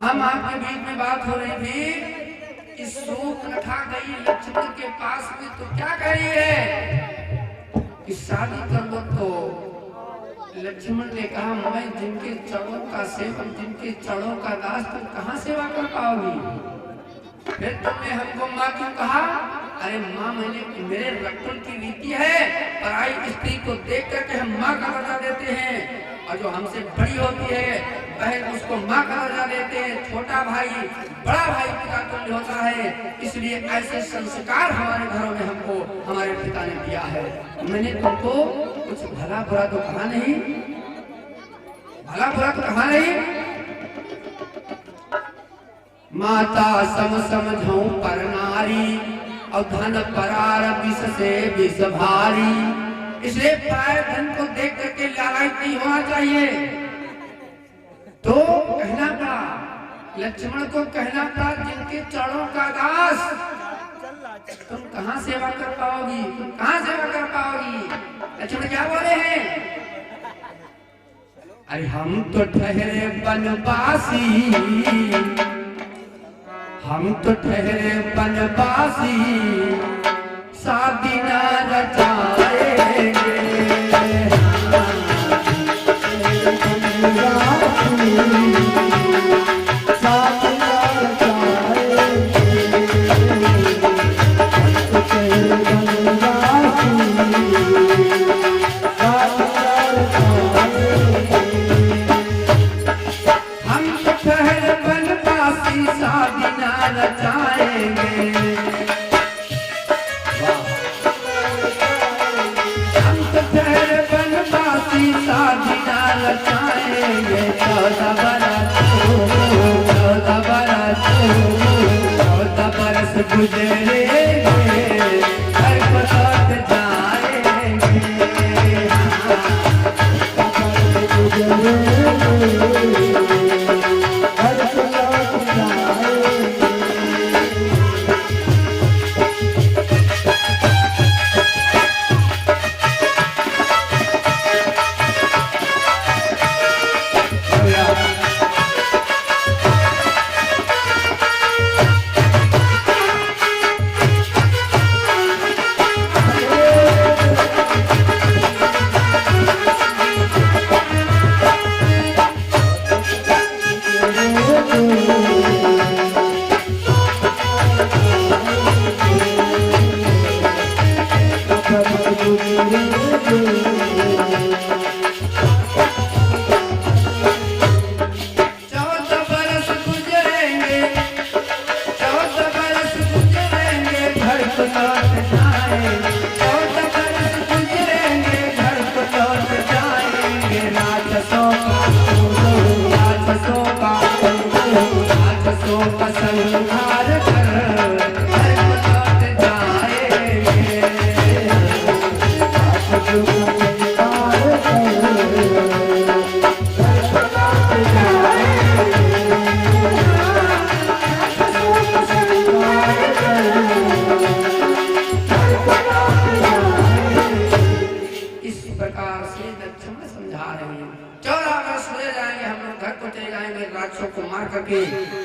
हम आपके बीच में बात हो रही थी कि सूर्पनखा गई लक्ष्मण के पास में तो क्या कह रही है कि शादी कर लो। तो लक्ष्मण ने कहा मैं जिनके चरणों का सेवक, जिनके चरणों का दास, तुम कहाँ सेवा कर पाओगी? फिर तुमने हमको माँ क्यों कहा? अरे माँ मेरे रक्षण की रीति है, पराई स्त्री को देख करके हम माँ का दर्जा देते हैं, और जो हमसे बड़ी होती है बहन उसको माँ का दर्जा देते हैं। छोटा भाई बड़ा भाई पिता तुल्य होता है, इसलिए ऐसे संस्कार हमारे घरों में हमको हमारे पिता ने दिया है। मैंने तुमको कुछ भला बुरा तो कहा नहीं, भला बुरा तो कहा नहीं। माता सम समझाऊं पर नारी, और धन परार विष से विष भारी। इसलिए पराये धन को देख करके लालच नहीं होना चाहिए। तो कहना था लक्ष्मण को, कहना था जिनके चरणों का दास, तुम कहाँ सेवा कर पाओगी, तुम कहाँ सेवा कर पाओगी? लक्ष्मण क्या बोले हैं? अरे हम तो ठहरे बनवासी, हम तो ठहरे बनवासी, शादी न रचाएंगे।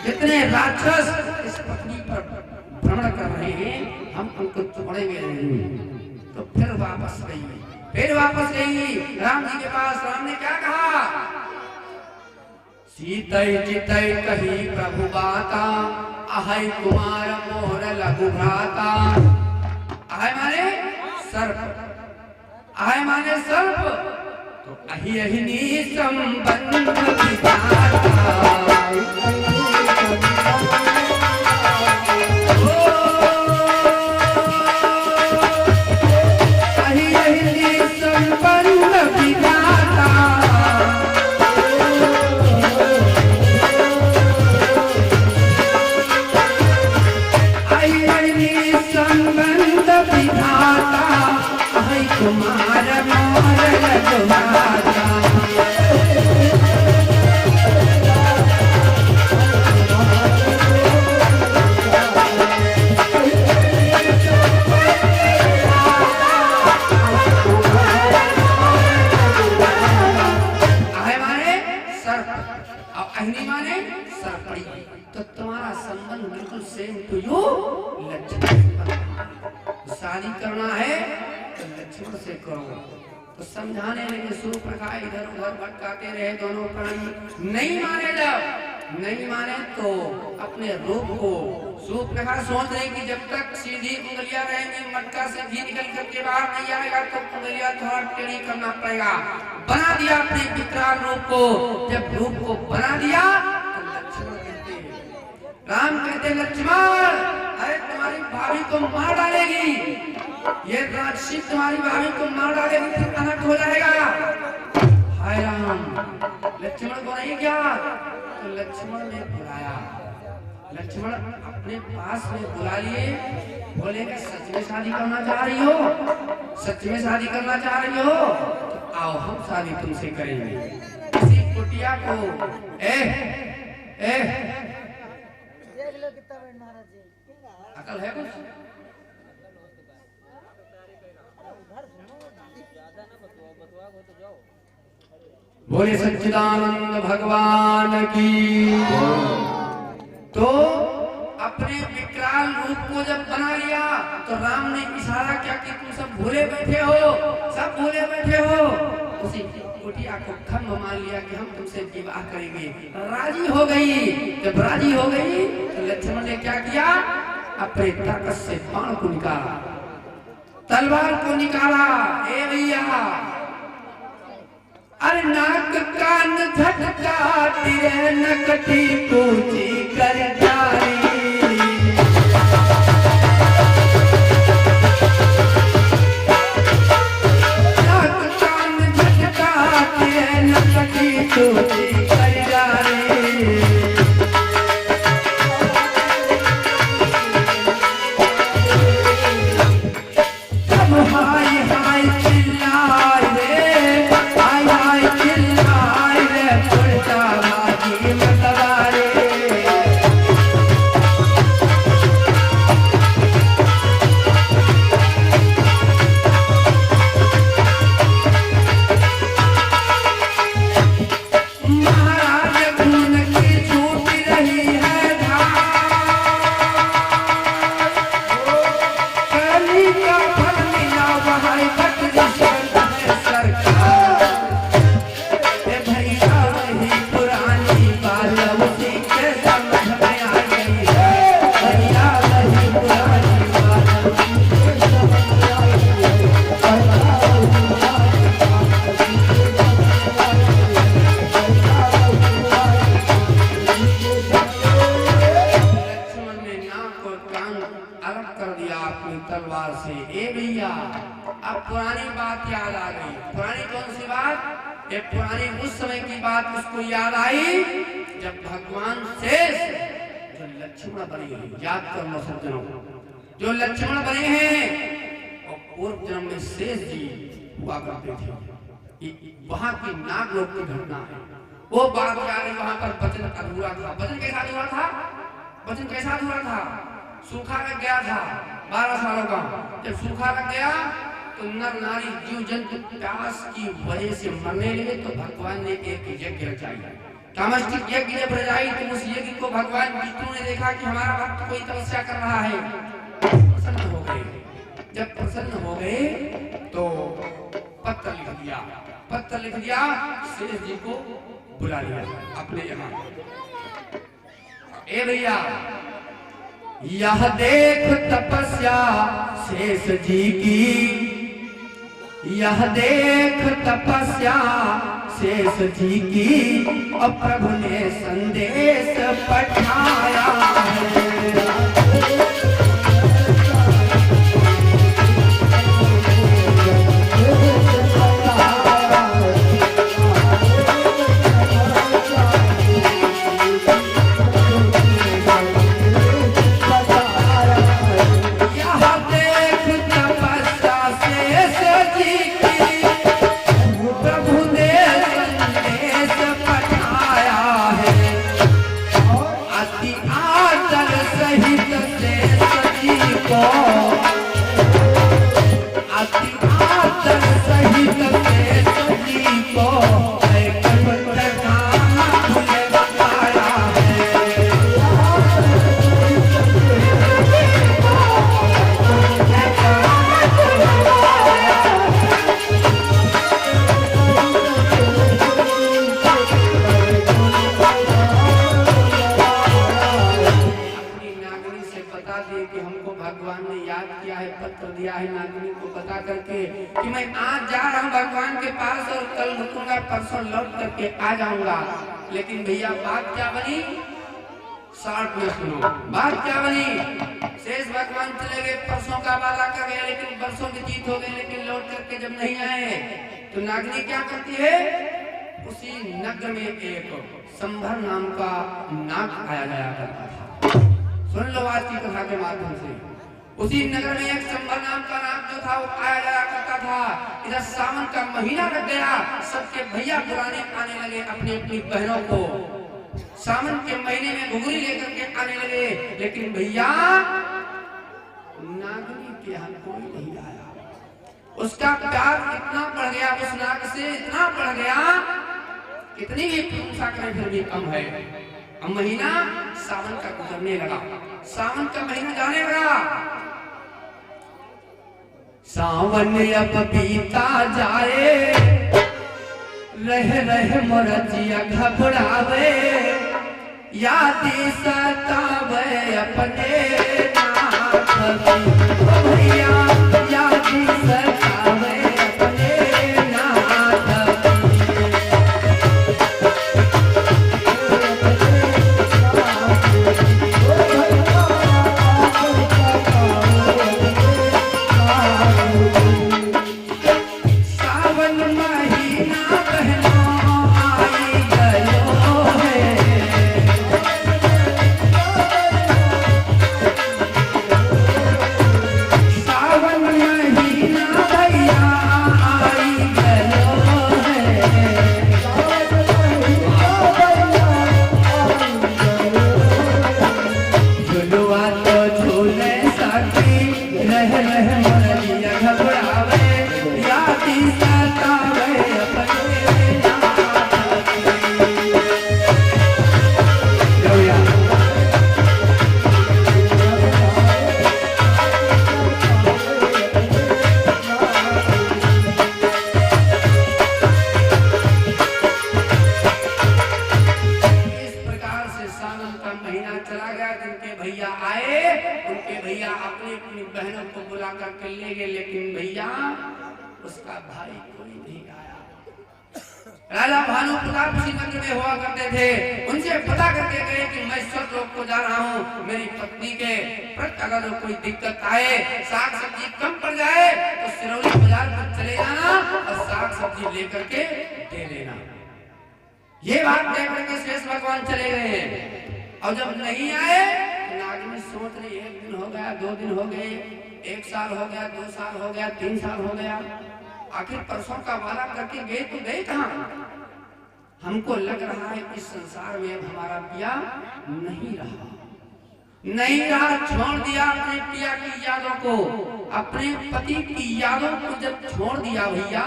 जितने राक्षस इस पत्नी पर भ्रमण कर रहे हैं हम उनको छोड़ेंगे नहीं। तो फिर वापस गई राम जी के पास। राम ने क्या कहा? सीतई चितई कही प्रभु बाता, अहै कुमार मोहर लघु भ्राता। अहै माने सर्प, अहै माने सर्प, तो अहि अहिनी संबंध विधाता। तो तुम्हारा संबंध बिल्कुल सेम टू यू लक्ष्मण से बनना। शादी करना है तो लक्ष्मण से करो। तो समझाने लगे, शूर्पणखा इधर उधर भटकाते रहे दोनों प्राणी। नहीं माने, जब नहीं माने तो अपने रूप को शूर्पणखा सोच रही कि जब तक सीधी उंगलियां रहेंगी, मटका से घी निकल करके बाहर नहीं आएगा, तो उंगलियां थोड़ा टेढ़ी करना पड़ेगा। बना दिया अपने विकराल रूप को। जब रूप को बना दिया तो लक्ष्मण कहते, राम कहते, लक्ष्मण अरे तुम्हारी भाभी को मार डालेगी, ये राक्षसी तुम्हारी भाभी को मार डालेगी, फिर अनर्थ हो जाएगा। हाय राम, लक्ष्मण को नहीं क्या? तो लक्ष्मण ने बुलाया, लक्ष्मण अपने पास में बुला लिए। बोले कि सच में शादी करना चाह रही हो? सच में शादी करना चाह रही हो? तो आओ हम शादी तुमसे करेंगे। किसी कुटिया को अकल है कुछ? बोले सच्चिदानंद भगवान की। तो अपने विकराल रूप को जब बना लिया तो राम ने इशारा किया कि तुम सब भूले बैठे हो, सब भूले बैठे हो। उसी कुटिया को खम्भ मान लिया कि हम तुमसे विवाह करेंगे। राजी हो गई। जब राजी हो गई तो लक्ष्मण ने क्या किया? अपने ताकत से बाण को निकाला, तलवार को निकाला। ए भैया, अरे नाक कान झटका तिरे नकटी पूछी कर जारी। नाक कान झटका तिरे नकटी पूछी कर जारी। हाय हाय चिल्लाए रे, हाय हाय चिल्लाए रे, पुरता मागी मतवारे। महाराज खून की छूट रही है धार, कली का फल मिला वहाँ बकरी है सरकार। ए भैया वही पुरानी बात उसी के समझ में आ गई है। भैया वही पुरानी बात उसी के समझ में आ गई है। लक्ष्मण ने नाक और कान अलग कर दिया अपनी तलवार से। ए भैया, अब पुरानी बात याद आ गई। पुरानी कौन सी बात? ये पुरानी उस समय की बात उसको याद आई जब भगवान शेष जो लक्ष्मण बने हैं। याद कर लो सज्जनों, जो लक्ष्मण बने हैं और पूर्व जन्म में शेष जी हुआ करते थे। वहां की नागलोक की घटना है, वो बात याद है। वहां पर वचन अधूरा था। वचन कैसा अधूरा था? वचन कैसा अधूरा था? सूखा लग गया था 12 सालों का। जब सूखा लग गया तो नर नारी जीव जंतु प्यास की वजह से मरने लगे। तो भगवान ने एक यज्ञ रचाई, कामष्टिक यज्ञ जब रचाई तो उस यज्ञ को भगवान विष्णु ने देखा कि हमारा भक्त कोई तपस्या कर रहा है, प्रसन्न हो गए। जब प्रसन्न हो गए तो पत्र लिख दिया। पत्र लिख दिया, शेष जी को बुला लिया अपने यहाँ। ए भैया, यह देख तपस्या शेष जी की, यह देख तपस्या शेष जी की, और प्रभु ने संदेश पठाया है। करके कि हमको भगवान ने याद किया है, पत्र दिया है नागनी को बता करके कि मैं आज जा रहा हूँ भगवान के पास और कल रुकूंगा, परसों लौट करके आ जाऊंगा। लेकिन भैया बात क्या बनी, 60 में सुनो बात क्या बनी। शेष भगवान चले गए, परसों का वादा कर गए, लेकिन बरसों व्यतीत हो गए, लेकिन लौट करके जब नहीं आए तो नागनी क्या करती है, उसी नगर में एक संभर नाम का नाग आया गया करता था। सुन लो आज की कथा के माध्यम से। उसी नगर में एक संभर नाम का नाग जो था वो आया गया करता था। इधर सावन का महीना लग गया, सबके भैया बुलाने आने लगे अपनी अपनी बहनों को। सावन के महीने में घुघरी लेकर के आने लगे, लेकिन भैया नागनी के यहाँ कोई नहीं आया। उसका प्यार इतना बढ़ गया उस नाग से, इतना बढ़ गया, कितनी भी प्रशंसा करें फिर भी कम है। अब महीना सावन का गुजरने लगा, सावन का महीना जाने लगा। सावन अब बीता जाए, रह रह मोरजिया घबरावे, यादी सतावे अपने नाथ भैया, यादी सतावे अपने नाथ। सावन महीना बहनों आई गयो है, सावन महीना भैया आई गयो है। झुलुआ तो झूले सखी, रह रह मोरजिया घबरावे, यादी सतावे अपने नाथ। इस प्रकार से सावन का महीना चला गया। जिनके भैया आए उनके भैया अपनी अपनी बहनों को बुला कर ले गए, लेकिन भैया उसका भाई कोई नहीं आया। राजा भानु प्रताप उसी नगर में हुआ करते थे। उनसे पता करके गए कि मैं स्वर्गलोक को जा रहा हूँ, मेरी पत्नी के प्रति अगर कोई दिक्कत आए, साग सब्जी कम पड़ जाए तो सिरौली बाजार पर चले जाना और साग सब्जी लेकर के दे देना। ये बात देख करके शेष भगवान चले गए हैं। और जब नहीं आए तो नागनी सोच रही, 1 दिन हो गया, 2 दिन हो गए, 1 साल हो गया, 2 साल हो गया, 3 साल हो गया, आखिर परसों का वादा करके गए तो गए कहाँ। हमको लग रहा है इस संसार में अब हमारा पिया नहीं रहा, नहीं रहा, छोड़ दिया अपने पिया की यादों को, अपने पति की यादों को जब छोड़ दिया भैया,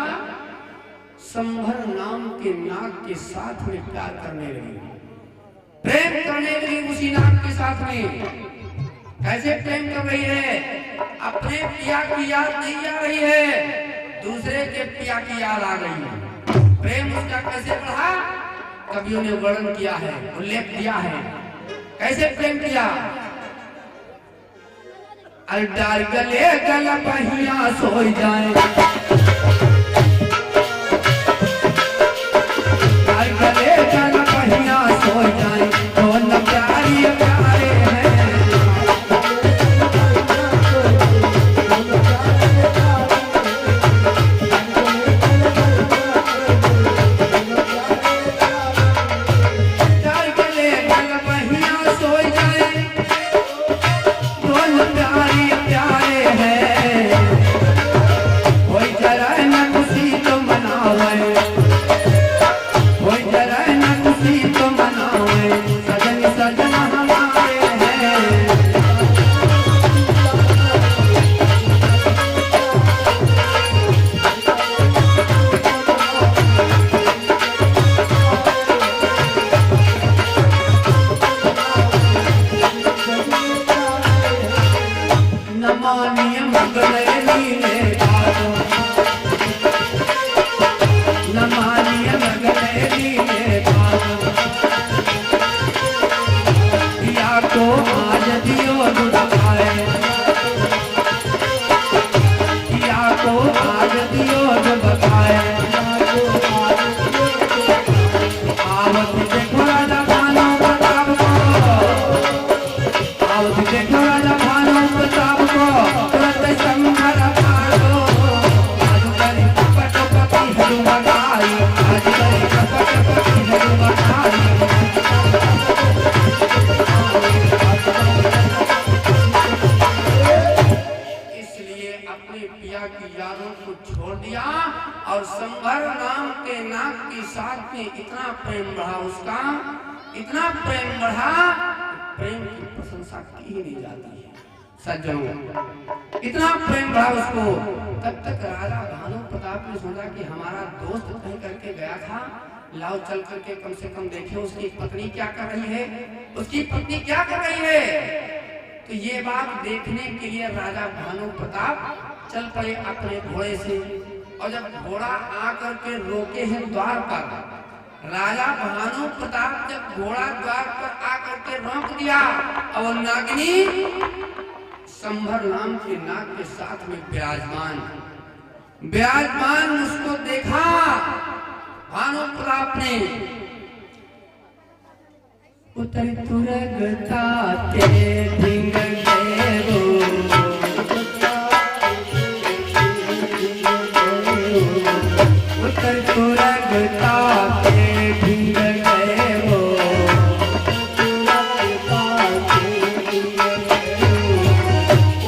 संभर नाम के नाग के साथ में प्यार करने लगी, प्रेम करने लगी उसी नाग के साथ में। कैसे प्रेम कर रही है, अपने पिया की याद नहीं आ रही है, दूसरे के पिया की याद आ गई है। प्रेम उसका कैसे बढ़ा, कवियों ने वर्णन किया है, उल्लेख किया है। कैसे प्रेम किया, अलडार गले गला पहिया सो जाए, गले गला पहिया सो जाए, कौन प्यारी प्यारे हैं। हो ने इतना प्रेम बढ़ा उसका, इतना प्रेम बढ़ा, प्रेम की प्रशंसा की ही नहीं जाती है सज्जनों, इतना प्रेम बढ़ा उसको। तब तक राजा भानु प्रताप ने सोचा कि हमारा दोस्त कहीं करके गया था, लाओ चल करके कम से कम देखे उसकी पत्नी क्या कर रही है, उसकी पत्नी क्या कर रही है। तो ये बात देखने के लिए राजा भानु प्रताप चल पड़े अपने घोड़े से, और जब घोड़ा आकर के रोके हैं द्वार पर, राजा भानु प्रताप जब घोड़ा द्वार पर आकर के रोक दिया, और नागिनी संभर नाम के नाग के साथ में विराजमान उसको देखा भानु प्रताप ने। उतर तुरगता के धिंग गए वो, उतर तुरगता के धिंग गए वो,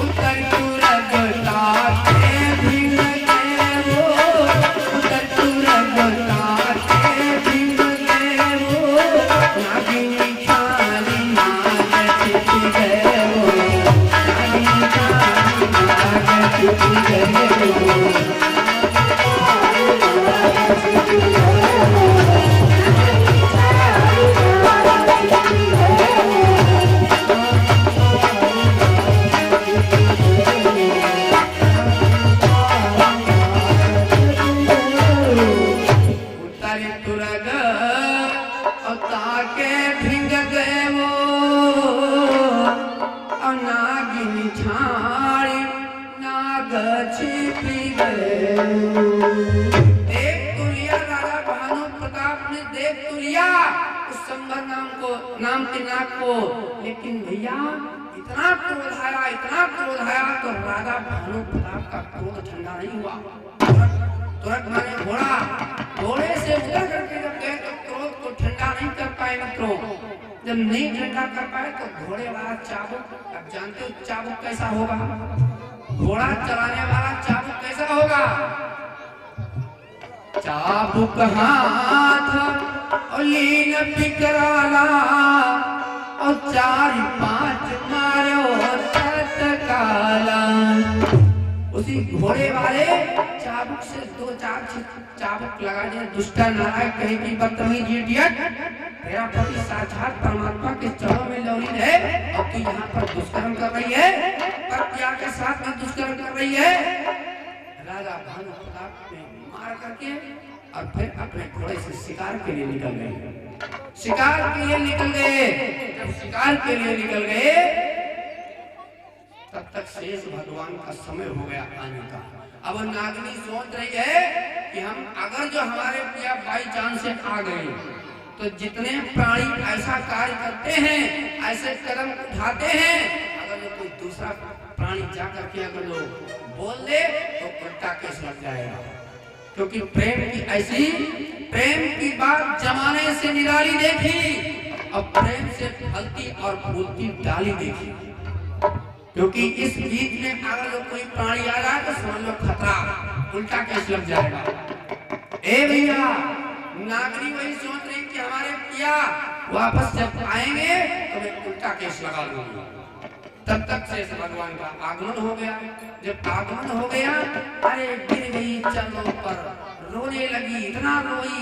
उतर तुरगता के धिंग गए वो, उतर तुरगता के धिंग गए वो, नागिनी नाम के नाग को। लेकिन भैया इतना क्रोध आया तो राजा भानु प्रताप का क्रोध ठंडा नहीं हुआ। तुरंत माने घोड़े से उतर करके जब गए तो क्रोध को ठंडा नहीं कर पाए मित्रों। जब नहीं ठंडा कर पाए तो घोड़े वाला चाबुक, अब जानते हो चाबुक कैसा होगा, घोड़ा चलाने वाला चाबुक कैसा होगा। चाबुक हाथ और लीन बिकराला, और 4-5 मारो तत्काला। उसी घोड़े वाले चाबुक से 2-4 चाबुक लगा दिए। दुष्टा नारायण कहे की बदतमीज इडियट, तेरा पति साक्षात परमात्मा के चरणों में लौलीन है और तू यहाँ पर दुष्कर्म कर रही है, पत्या के साथ में दुष्कर्म कर रही है। राजा भानु प्रताप ने मार करके और फिर अपने घोड़े से शिकार के लिए निकल गए। शिकार के लिए निकल गए। जब शिकार के लिए निकल गए तब तक शेष भगवान का समय हो गया आने का। अब नागिनी सोच रही है कि हम अगर जो हमारे पिया बाई चांस से आ गए तो जितने प्राणी ऐसा कार्य करते हैं, ऐसे कदम उठाते हैं, अगर जो कोई दूसरा प्राणी जाकर के अगर जो बोल दे तो उल्टा केस लग जाएगा। क्योंकि प्रेम की बात जमाने से निराली देखी और प्रेम से फलती और फूलती डाली देखी। क्योंकि इस बीच में अगर जो कोई प्राणी आ रहा है तो समझ लो खतरा, उल्टा केस लग जाएगा। ए भैया, नागरी वही सोच रही कि हमारे पिया वापस जब आएंगे तो मैं उल्टा केस लगा लूंगा। तब तक से भगवान का आगमन हो गया। जब आगमन हो गया, अरे गिर गई चरणों पर, रोने लगी, इतना रोई।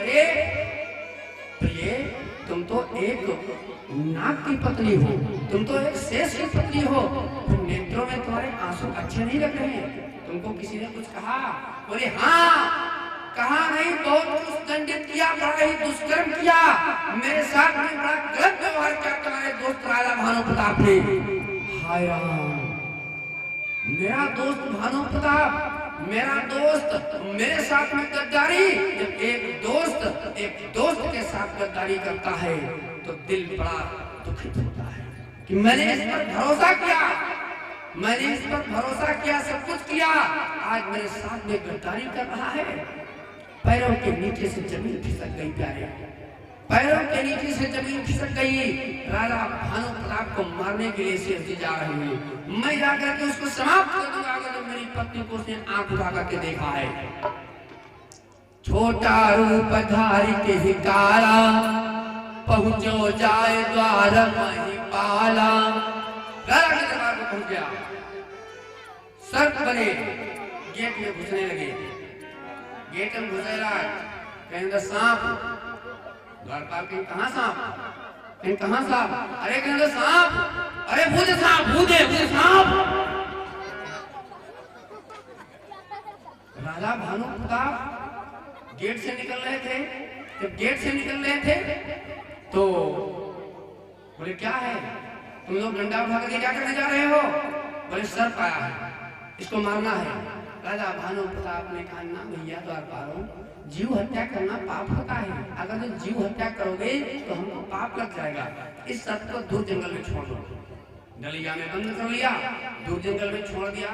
अरे प्रिय, तुम तो एक नाग की पत्नी हो, तुम तो एक शेष की पत्नी हो, नेत्रों में तुम्हारे आंसू अच्छे नहीं लग रहे हैं। तुमको किसी ने कुछ कहा? बोले हाँ, कहा नहीं, बहुत कुछ दंडित किया, बड़ा ही दुष्कर्म किया, मेरे साथ में बड़ा गलत व्यवहार किया तुम्हारे दोस्त राजा भानु प्रताप ने। हाय राम, मेरा दोस्त भानु प्रताप, मेरा दोस्त मेरे साथ में गद्दारी। जब एक दोस्त के साथ गद्दारी करता है तो दिल बड़ा दुखित होता है कि मैंने इस पर भरोसा किया, सब कुछ किया, आज मेरे साथ में गद्दारी कर रहा है। पैरों के नीचे से जमीन खिसक गई प्यारे, पैरों के नीचे से जमीन खिसक गई। राजा भानु प्रताप को मारने के लिए शेष जा रहे हैं। मैं जाकर के उसको समाप्त कर दूंगा अगर मेरी पत्नी को उसने आंख उठा करके देखा है। छोटा रूप धारी के ही काला, पहुंचो जाए द्वार महिपाला। राजा के दरबार को पहुंच गया, सर्प बने गेट में घुसने लगे। गेट में घुसेला, कहेंगे सांप, द्वारपाल कहीं कहाँ सांप, कहीं कहाँ सांप, अरे कहेंगे सांप, अरे भूत सांप, भूत सांप। राजा भानु प्रताप गेट से निकल रहे थे। जब गेट से निकल रहे थे तो बोले क्या है, तुम लोग डंडा उठा करके क्या करने जा रहे हो? बोले सर्प आया है, इसको मारना है। राजा भानु प्रताप ने कहा ना भैया द्वारपालों, जीव हत्या करना पाप होता है, अगर तुम जीव हत्या करोगे तो हमको पाप लग जाएगा। इस सर्प को दूर जंगल में छोड़ दो। डलिया में बंद कर लिया, दूर जंगल में छोड़ दिया।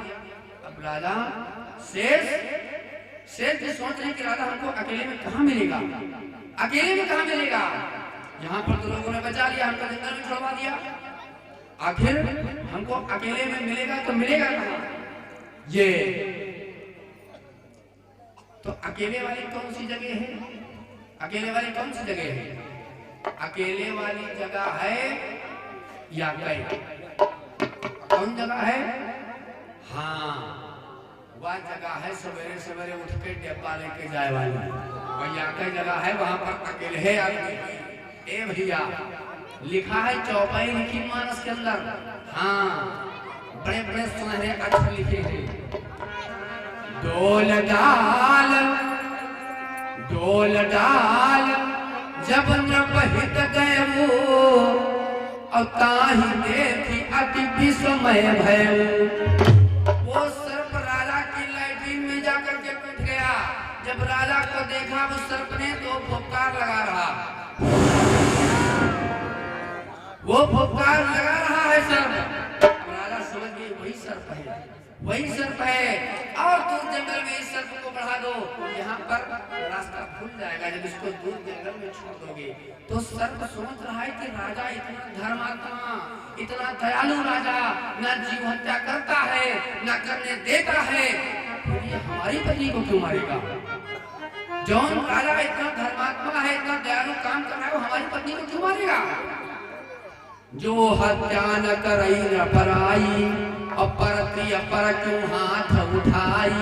अब राजा शेष भी सोच रहे कि राजा हमको अकेले में कहाँ मिलेगा, अकेले में कहाँ मिलेगा। यहाँ पर तो लोगों ने बचा लिया, हमको जंगल में छोड़वा दिया, आखिर हमको अकेले में मिलेगा तो मिलेगा कहाँ? ये तो अकेले वाली कौन सी जगह है? अकेले वाली कौन सी जगह है? अकेले वाली जगह है या कई कौन जगह है? हाँ, वह जगह है सवेरे सवेरे उठ के डिब्बा लेके जाए वाली, वह या कई जगह है, वहां पर अकेले है आदमी। ए भैया, लिखा है चौपाई लिखी मानस के अंदर, हाँ बड़े बड़े सुनहरे अक्षर लिखे हैं। डोल डाल जब नपहित गए वो, और ताही देखी अति विस्मय भय। वो सर्प राजा की लैट्रिन में जाकर के बैठ गया। जब राजा को देखा वो सर्प ने तो फुफकार लगा रहा, वो फुफकार लगा रहा है सर्प। राजा समझ गए वही सर्प है, वही सर्प है। और दूर जंगल में इस सर्प को बढ़ा दो, यहाँ पर रास्ता खुल जाएगा। जब इसको दूर जंगल में छोड़ दोगे तो सर्प सोच रहा है कि राजा इतना धर्मात्मा, इतना दयालु राजा, न जीव हत्या करता है न करने देता है, फिर ये हमारी पत्नी को क्यों मारेगा? जौन राजा इतना धर्मात्मा है, इतना दयालु काम कर रहा है, वो हमारी पत्नी को क्यों मारेगा? जो हत्या न करई न पराई, अपरती अपर क्यों हाथ उठाई।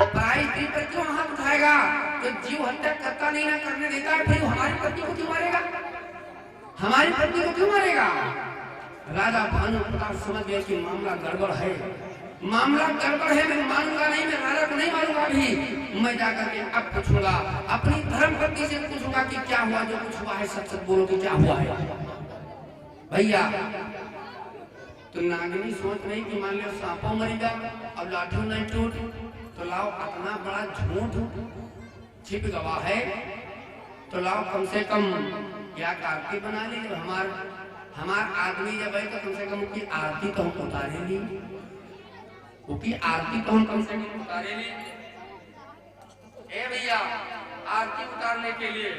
पराई स्त्री पर क्यों हाथ उठाएगा? तो जीव हत्या करता नहीं, ना करने देता है, फिर हमारी पत्नी को क्यों मारेगा? हमारी पत्नी को क्यों मारेगा? राजा भानु प्रताप समझ गए कि मामला गड़बड़ है, मामला गड़बड़ है। मैं मानूंगा नहीं, मैं राजा को नहीं मानूंगा अभी। मैं जाकर के अब पूछूंगा, अपनी धर्म पत्नी से पूछूंगा कि क्या हुआ, जो कुछ हुआ है सच सच बोलो कि क्या हुआ है। भैया तो नागिनी सोच रही कि मान लो सांपों मरेगा और लाठियों नहीं टूट, तो लाओ इतना बड़ा झूठ छिप गवा है, तो लाओ कम से कम क्या आरती बना ली। जब हमार आदमी जब है तो कम से कम उसकी आरती तो हम उतारे ली, उसकी आरती तो हम कम से कम उतारे ली। ए भैया, आरती उतारने के लिए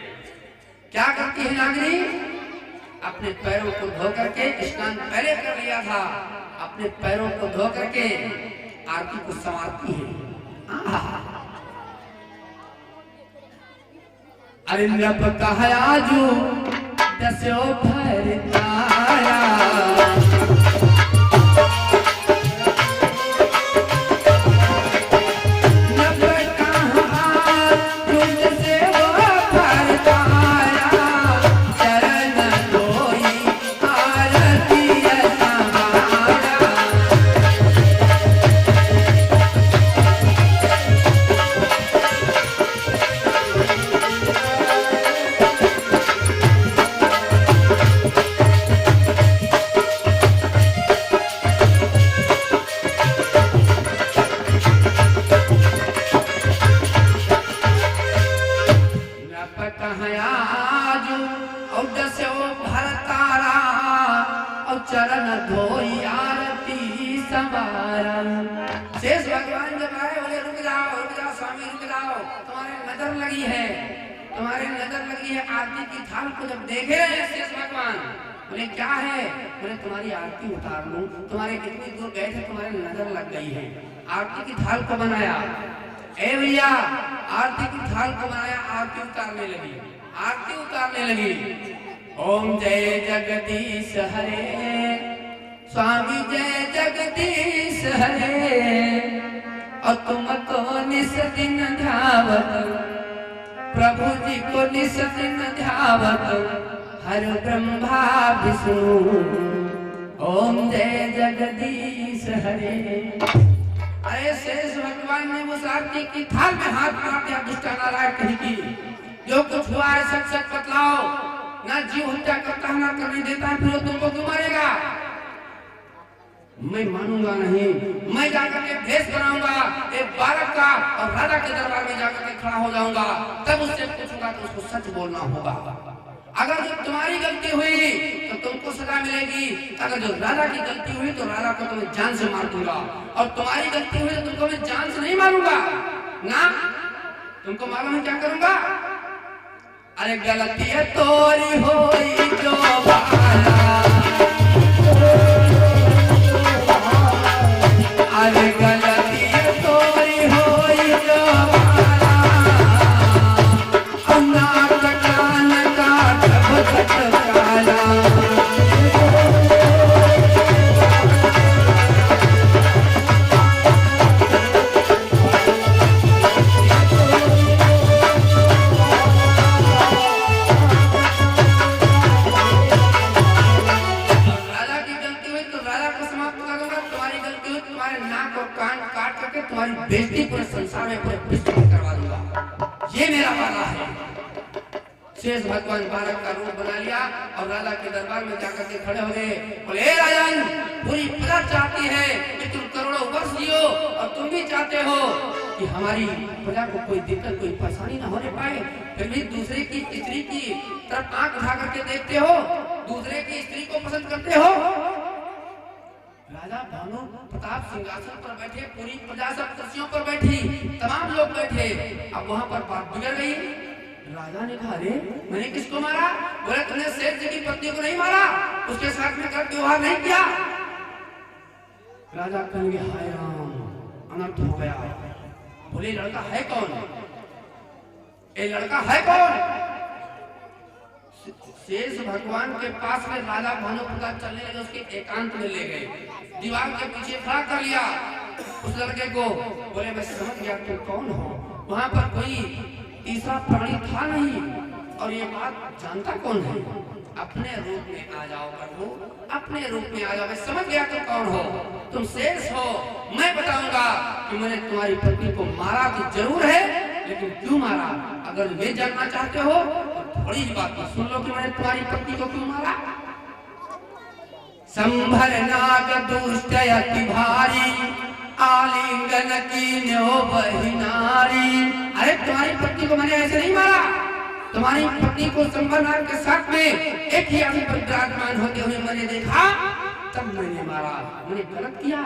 क्या करती है नागिनी? अपने पैरों को धो करके, स्नान पहले कर लिया था, अपने पैरों को धो करके आरती को संवारती है। अरे नब कहा जो दस्यो भरताया, चरण धोई आरती संवारा। शेष भगवान जब आए बोले रुक जाओ स्वामी रुक जाओ, तुम्हारे नजर लगी है, तुम्हारी नजर लगी है। आरती की थाल को जब देखे रहे शेष भगवान बोले क्या है? बोले तुम्हारी आरती उतार लूं, तुम्हारे कितनी दूर गए थे, तुम्हारी नजर लग गई है। आरती की थाल को बनाया। ए भैया आरती की थाल को बनाया, आरती उतारने लगी, आरती उतारने लगी। ओम जय जगदीश हरे, स्वामी जय जगदीश हरे, और तुमको निस दिन ध्यावत, प्रभु जी को निस दिन ध्यावत, हर ब्रह्मा विष्णु, ओम जय जगदीश हरे। अरे शेष भगवान ने उस आरती की थाल में हाथ मार दिया, दुष्टा नारायण कहीं की, जो कुछ हुआ है सच सच बतलाओ, ना जीव हत्या करता है ना करने देता है, फिर वो तुमको क्यों मारेगा? मैं मानूंगा नहीं, मैं जाकर के भेष बनाऊंगा एक बालक का और राजा के दरबार में जाकर के खड़ा हो जाऊंगा, तब उससे पूछूंगा तो उसको सच बोलना होगा। अगर जो तुम्हारी गलती हुई तो तुमको सजा मिलेगी, अगर जो राजा की गलती हुई तो राजा को तुम्हें जान से मार दूंगा, और तुम्हारी गलती हुई तो तुमको मैं जान से नहीं मारूंगा ना। तुमको मालूम है क्या करूंगा? अरे गलती है तोरी होई जो बाला, अरे गलती है तोरी होई जो बाला, नाक कान का ढबक काला, तुम्हारी बेइज्जती पूरे संसार में पूरे विश्व में करवा दूंगा, ये मेरा वादा है। शेष भगवान बालक का रूप बना लिया और राजा के दरबार में जाकर के खड़े हो गए, बोले हे राजन, पूरी प्रजा चाहती है कि तुम करोड़ों वर्ष जियो, और तुम भी चाहते हो कि हमारी प्रजा को कोई दिक्कत कोई परेशानी ना होने पाए, फिर भी दूसरे की स्त्री की तरफ आंख उठा करके देखते हो, दूसरे की स्त्री को पसंद करते हो। राजा भानु प्रताप सिंहासन पर बैठे, पूरी प्रजा सब कुर्सियों पर बैठी, तमाम लोग बैठे। अब वहां पर बात बिगड़ गई। राजा ने कहा, अरे मैंने किसको मारा? बोले तुमने सेठ जी की पत्नी को नहीं मारा, उसके साथ में गलत व्यवहार नहीं किया। राजा कहेंगे, हाय राम, अनर्थ हो गया। बोले लड़का है कौन? ये लड़का है कौन? शेष भगवान के पास में राजा भानु प्रताप चलने लगे, उसके एकांत में ले गए, दीवार के पीछे खड़ा कर लिया उस लड़के को। बोले मैं समझ गया तुम कौन हो। वहां पर कोई तीसरा प्राणी था नहीं, और ये बात जानता कौन है? अपने रूप में आ जाओ प्रभु, अपने रूप में आ जाओ, मैं समझ गया तुम कौन हो, तुम शेष हो। मैं बताऊंगा कि मैंने तुम्हारी पत्नी को मारा तो जरूर है, लेकिन क्यों मारा? अगर ये जानना चाहते हो तो थोड़ी ही बात सुन लो कि मैंने तुम्हारी पत्नी को क्यों मारा। संभर नाग दुष्ट अति भारी, आलिंगन की न्यो बही नारी। अरे तुम्हारी पत्नी को मैंने ऐसे नहीं मारा, तुम्हारी पत्नी को संभर नाग के साथ में एक ही आदमी पर विराजमान होते हुए मैंने देखा, तब मैंने मारा, मैंने गलत किया।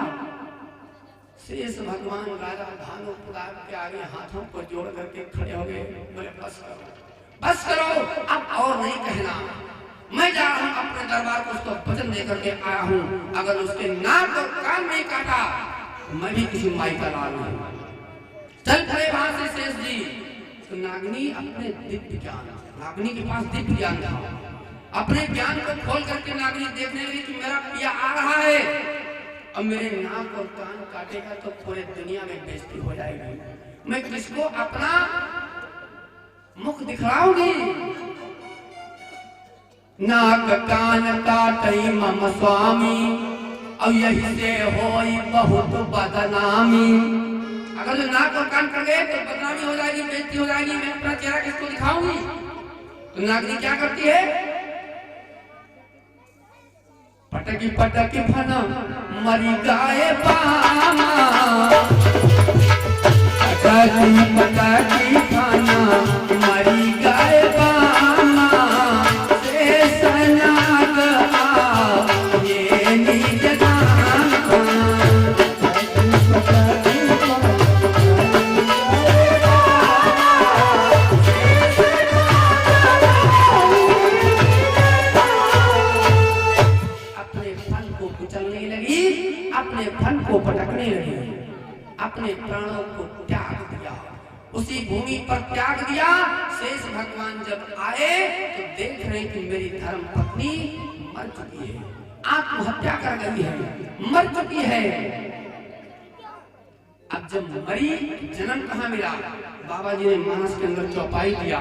शेष भगवान राजा भानु प्रताप के आगे हाथों को जोड़ करके खड़े हो गए। बोले बस करो, बस करो, अब और नहीं कहना। मैं जा रहा हूँ अपने दरबार को उसको वचन देकर के आया हूँ, अगर उसके नाक और कान नहीं काटा मैं भी किसी माई का लाल नहीं। चल खड़े वहां से शेष जी। तो नागनी अपने दिव्य ज्ञान, नागनी के पास दिव्य ज्ञान था, अपने ज्ञान को खोल करके नागनी देखने लगी कि मेरा पिया आ रहा है, अब मेरे नाक और कान काटेगा तो पूरे दुनिया में बेइज्जती हो जाएगी, मैं किसको अपना मुख दिखलाऊंगी। नाक कान काटई मम स्वामी, और यही से होई बहुत बदनामी। अगर जो नाक और कान कट गए तो बदनामी हो जाएगी, बेइज्जती हो जाएगी, मैं अपना चेहरा किसको दिखाऊंगी। तो नागनी क्या करती है? पटकी पटकी फना मरी गाए पामा, पटकी पटकी फना मरी गाए पामा, शेष नाग आओ ये निज धाम। अपने फन को पटकने लगी, अपने प्राणों को त्याग दिया, उसी भूमि पर त्याग दिया। शेष भगवान जब आए तो देख रहे कि मेरी धर्म पत्नी मर चुकी है, आत्महत्या कर गई है, मर चुकी है। अब जब मरी जन्म कहाँ मिला? बाबा जी ने मानस के अंदर चौपाई दिया,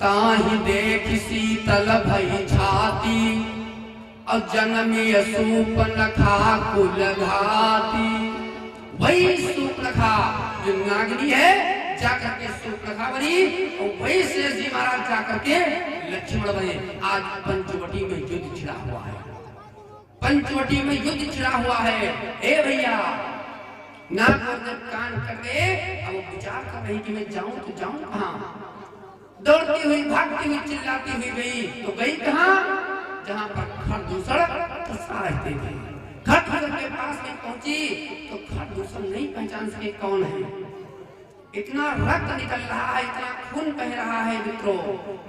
ताहि देख शीतल भई छाती और जन्मी सूर्पनखा कुल घाती। वही सूर्पनखा जो नागनी है जाकर के सूर्पनखा बनी और वही शेष जी महाराज जाकर के लक्ष्मण बने। आज पंचवटी में युद्ध छिड़ा हुआ है, पंचवटी में युद्ध छिड़ा हुआ है। ए भैया, नाग और जब कान कर गए, अब वो विचार कर रही कि मैं जाऊं तो जाऊं कहां? दौड़ती हुई भागती हुई चिल्लाती हुई गई, तो गई कहां? जहां पर खरदूषण फंसा रहते थे। खरदूषण के पास में पहुंची तो खरदूषण नहीं पहचान सके कौन है। इतना रक्त निकल रहा है, इतना खून बह रहा है मित्रों,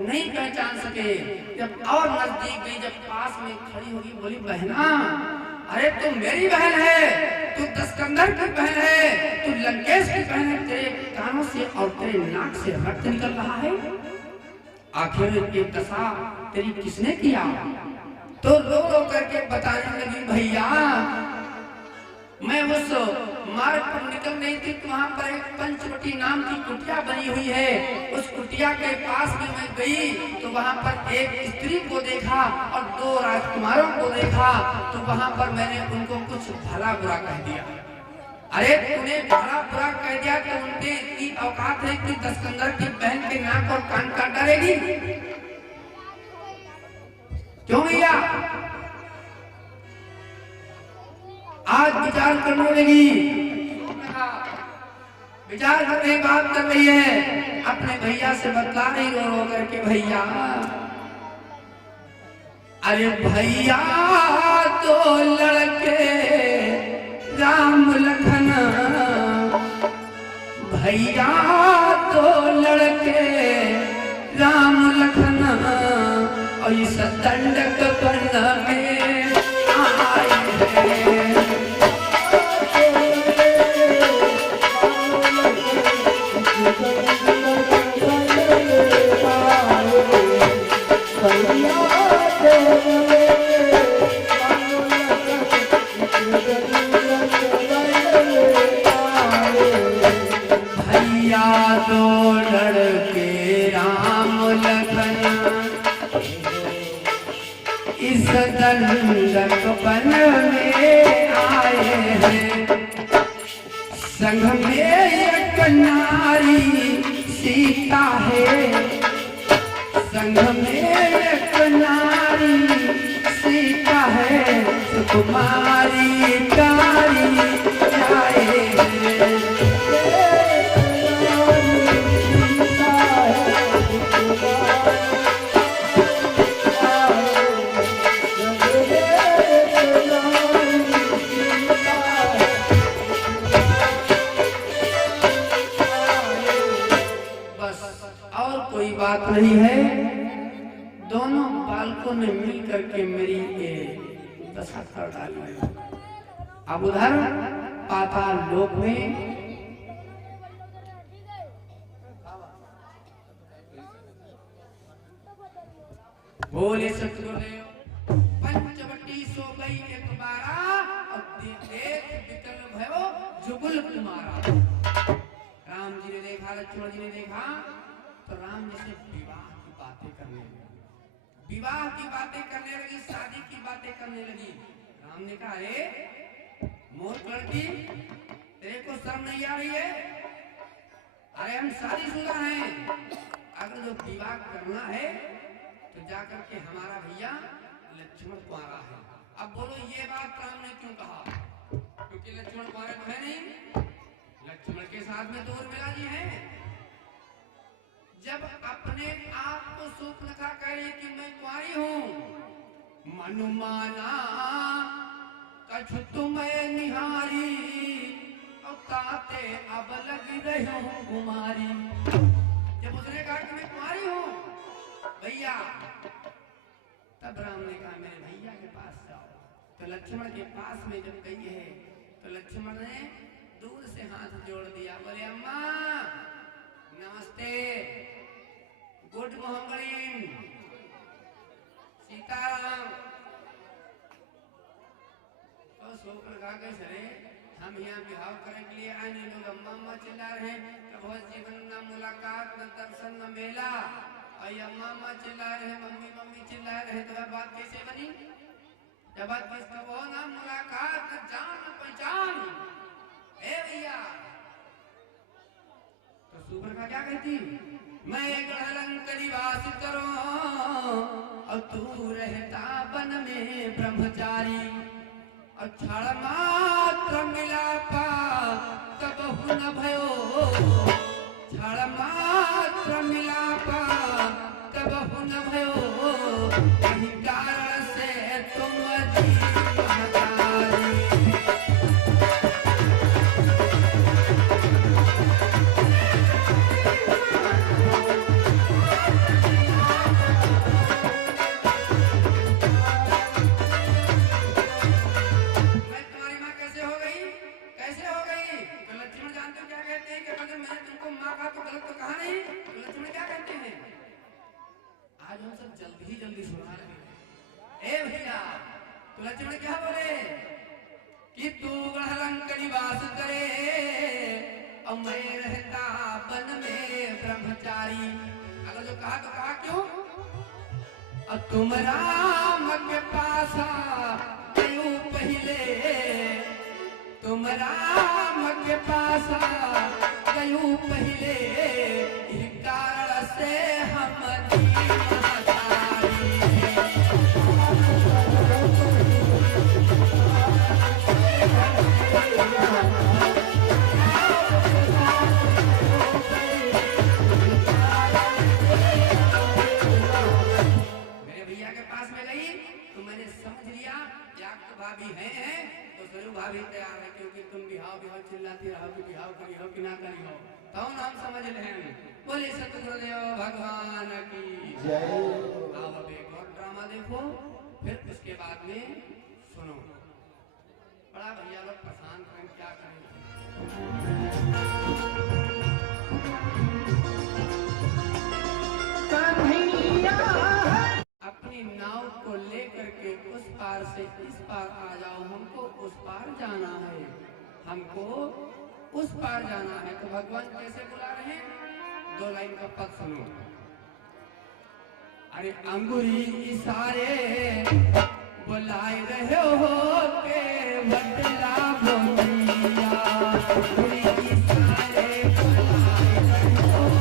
नहीं पहचान सके। जब और नजदीक गई, जब पास में खड़ी होगी, बोली बहना, अरे तू मेरी बहन है, तू दस्कंदर की बहन है, तू लंकेश की बहन है। तेरे कानों से और तेरे नाक से रक्त निकल रहा है, आखिर ये दशा तेरी किसने किया? तो रो रो करके बताने लगी, भैया मैं उस मार्ग पर निकल रही थी तो वहां पर एक पंचवटी नाम की कुटिया बनी हुई है। उस कुटिया के पास में मैं गई तो वहां पर एक स्त्री को देखा और 2 राजकुमारों को देखा, तो वहां पर मैंने उनको कुछ भला बुरा कह दिया। अरे तूने भला बुरा कह दिया तो उनके इतनी औकात है कि दस्कंदर की बहन के नाक और कान काट डालेगी? क्यों भैया? आज विचार करने लगी, विचार करने बात कर रही है, अपने भैया से बतला रही रो रो करके, भैया अरे भैया तो लड़के राम लखन, भैया तो लड़के राम लखन और इस दंडक बन में आए हैं। दंडक बन में आए हैं, संग में एक नारी सीता है, संग में एक नारी सीता है, सुकुमारी कारी आए हैं। बात नहीं है, दोनों बालकों ने मिल करके मेरी ये दशा कर डाली। अब उधर पाताल लोक में बोले सतगुरुदेव, पंचवटी सो गई एक बारा और देख विकल भयो जुगुल कुमारा। राम जी ने देखा, लक्ष्मण जी ने देखा, तो राम जी से विवाह की बातें करने लगी, विवाह की बातें करने लगी, शादी की बातें करने लगी। राम ने कहा, अरे मूर्ख लड़की, तेरे को शर्म नहीं आ रही है? अरे हम शादीशुदा हैं, अगर जो विवाह करना है तो जाकर के हमारा भैया लक्ष्मण कुंवारा है। अब बोलो ये बात राम ने क्यों कहा? क्योंकि लक्ष्मण कुंवारा तो है नहीं, लक्ष्मण के साथ में तो उर्मिला जी है। जब अपने आप को सूर्पनखा कह रही कि मैं कुंवारी हूं, मनुमाना कछु तुम्हें निहारी और ताते अब लगी रही हूं कुमारी। जब उसने कहा कि मैं कुंवारी हूं भैया, तब राम ने कहा मेरे भैया के पास जाओ। तो लक्ष्मण के पास में जब गई है तो लक्ष्मण ने दूर से हाथ जोड़ दिया, बोले अम्मा नमस्ते, गुड मॉर्निंग, सीताराम। तो शुक्र का कैसे हम यहाँ बिहाव करने के लिए आए, नहीं लोग अम्मा अम्मा चिल्ला रहे हैं, कभी जीवन न मुलाकात न दर्शन न मेला, और अम्मा अम्मा चिल्ला रहे हैं, मम्मी मम्मी चिल्ला रहे, तो वह बात कैसे बनी? जब बात किसका वो ना मुलाकात न जान न पहचान है भैया। तो सुपर्णा क्या कहती, मैं गढ़लंक निवास करूं और तू रहता वन में ब्रह्मचारी, और क्षण मात्र मिलापा तब न भयो, क्षण मात्र मिलापा तब न भयो, यही कारण से तुम महतारी। आज हम सब जल्दी जल्दी सुना रहे हैं। ए भैया, तो लक्ष्मण क्या बोले कि तू गढ़लंक निवास करे और मैं रहता वन में ब्रह्मचारी। अगर जो कहा तो कहा क्यों? और तुम राम के पास आयो पहले, तुम राम के पास आयो पहले, इस कारण से हम भाभी हैं तो जरूर भाभी तैयार है, क्योंकि तुम बिहाव बिहाव चिल्लाती रहो कि बिहाव करी हो कि ना करी हो, तो हम समझ रहे हैं। बोले सतगुरुदेव भगवान की जय। आओ अब एक और ड्रामा देखो, फिर उसके बाद में सुनो। बड़ा भैया लोग परेशान करें, क्या करें। अपनी नाव को लेकर के उस पार से इस पार आ जाओ, हमको उस पार जाना है, हमको उस पार जाना है। तो भगवान कैसे बुला रहे हैं? 2 लाइन का पद सुनो। अरे अंगुरी इशारे बुलाए रहे हो के बदला बोलिया, अंगुरी इशारे बुलाए रहे हो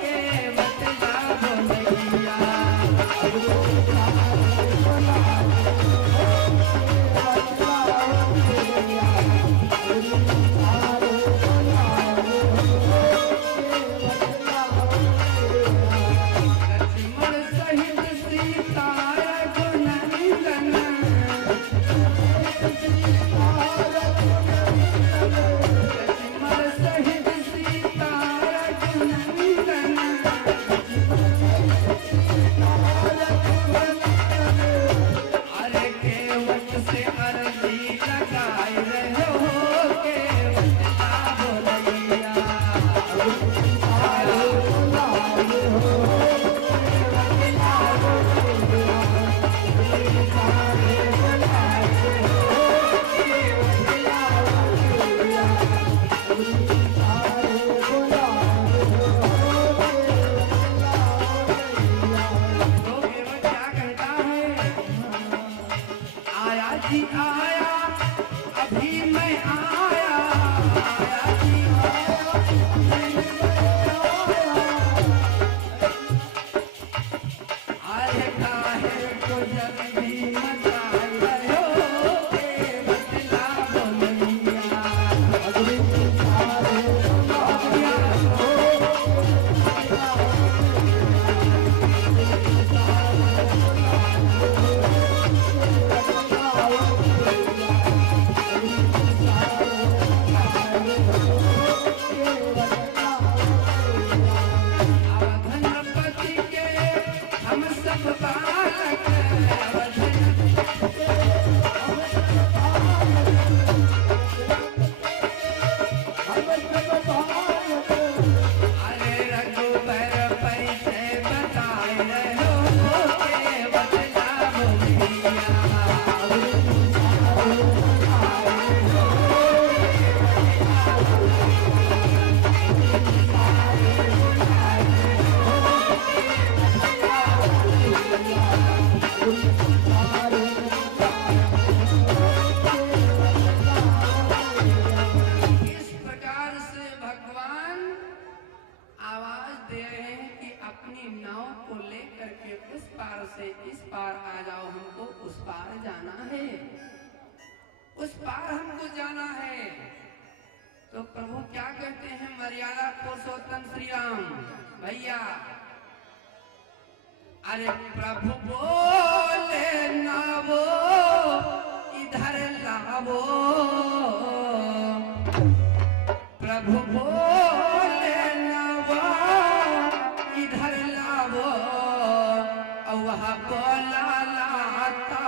के बदला बोलिया, हमको जाना है। तो प्रभु क्या कहते हैं, मर्यादा पुरुषोत्तम श्री राम भैया, अरे प्रभु बोले ना वो इधर लावो, प्रभु बोले ना वो इधर लावो, और वह बोला लाता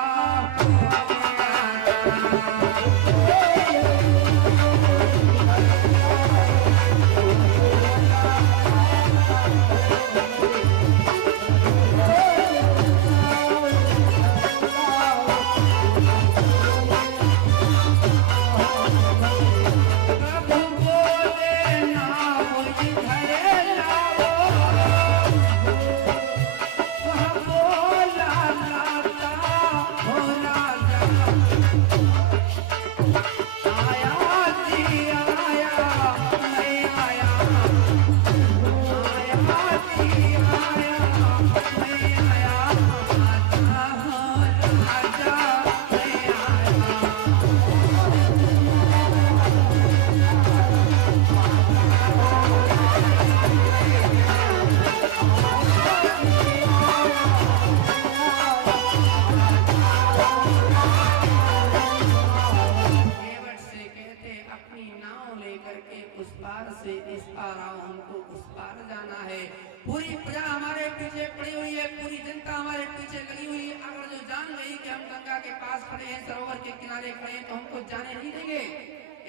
सरोवर के किनारे खड़े हैं तो हमको जाने नहीं देंगे,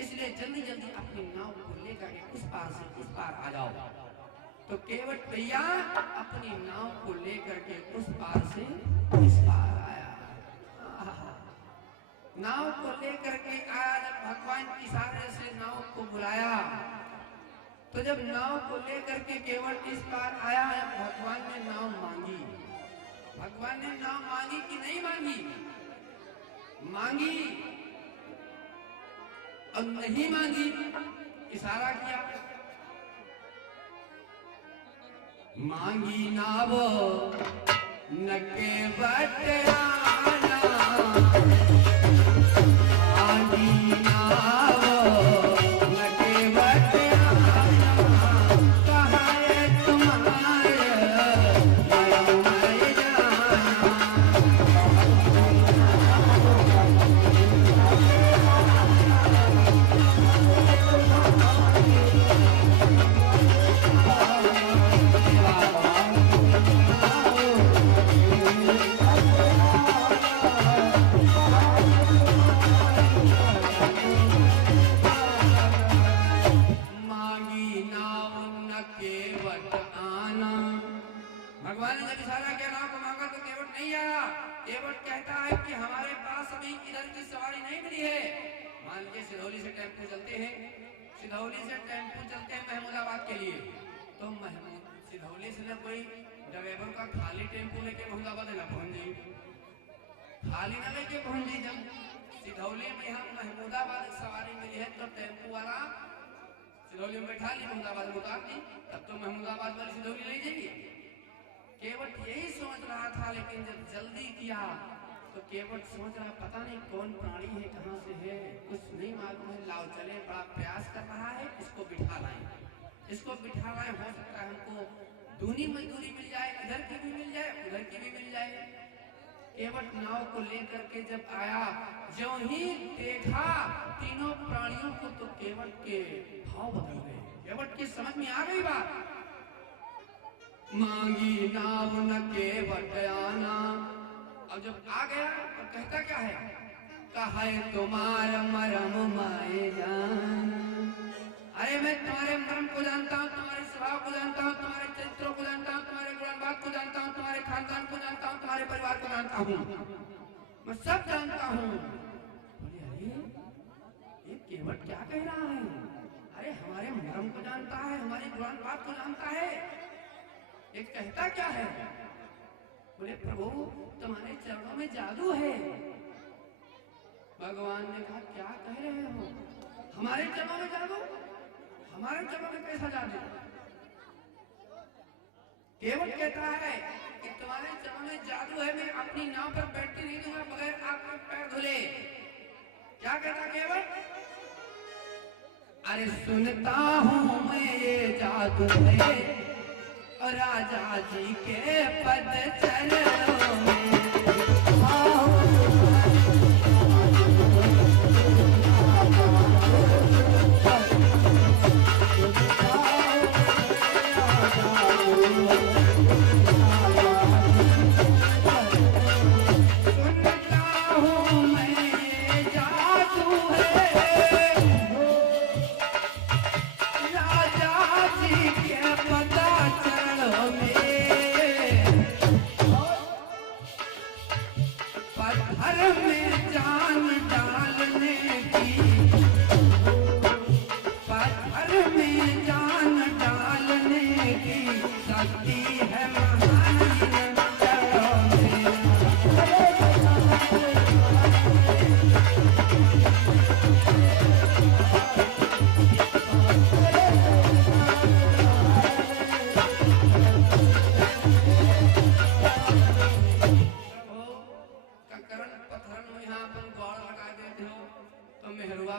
इसलिए जल्दी जल्दी अपनी नाव को लेकर के उस पार से इस पार आ जाओ। तो केवट भैया अपनी नाव को लेकर के उस पार से इस पार आया। नाव को लेकर के आया, जब भगवान के इशारे से नाव को बुलाया, तो जब नाव को लेकर के केवट इस पार आया, भगवान ने नाव मांगी। भगवान ने नाव मांगी कि नहीं मांगी? मांगी। और नहीं मांगी, इशारा किया, मांगी नाव न केवट आना, मांगी नाव न केवट आना, कहा है तुम्हारे मरम में जाना। भगवान ने जब इशारा किया, नाव को मांगा, तो केवट नहीं आया। केवट कहता है कि हमारे पास अभी इधर की सवारी नहीं मिली है। मान लीजिए सिधौली से टेम्पो चलते हैं, सिधौली से टेम्पो चलते हैं महमूदाबाद के लिए, तो सिधौली से न कोई ड्राइवर का खाली टेम्पो लेके महमूदाबाद न पहुंच जी, खाली न लेके पहुंच जी। जब सिधौली में हम महमूदाबाद सवारी मिली है तो टेम्पो वाला सिधौली में बैठा ली, महमूदाबाद में उतार दी, तब तो महमूदाबाद वाली सिधौली नहीं जाएगी। केवट यही सोच रहा था, लेकिन जब जल्दी किया तो केवट सोच रहा पता नहीं कौन प्राणी है, कहां से है, कुछ नहीं मालूम है। लाओ चले, बड़ा प्रयास कर रहा है, इसको बिठा लाएं, इसको बिठा लाएं, हो सकता है हमको दूनी मजदूरी मिल जाए, इधर की भी मिल जाए, उधर की भी मिल जाए। केवट नाव को लेकर के जब आया, जो ही देखा तीनों प्राणियों को, तो केवट के भाव बदल गए। केवट की समझ में आ गई बात, मांगी नाव न केवट आना। अब जब आ गया तो कहता क्या है, कहा तुम्हारा मरम माए जान। अरे मैं तुम्हारे मरम को जानता हूँ, तुम्हारे स्वभाव को जानता हूँ, तुम्हारे चरित्रों को जानता हूँ, तुम्हारे गुणबात को जानता हूँ, तुम्हारे खानदान को जानता हूँ, तुम्हारे परिवार को जानता हूँ, मैं सब जानता हूँ। बोले अरे ये केवट क्या कह रहा है? अरे हमारे मरम को जानता है, हमारी गुणबात को जानता है, ये कहता क्या है? बोले प्रभु तुम्हारे चरणों में जादू है। भगवान ने कहा क्या कह रहे हो? हमारे चरणों में जादू? हमारे चरणों में कैसा जादू? केवट कहता है कि तुम्हारे चरणों में जादू है, मैं अपनी नाव पर बैठती नहीं दूंगा बगैर आपके पैर धुले। क्या कहता केवट? अरे सुनता हूँ मैं ये जादू है राजा जी के पद चरणों में।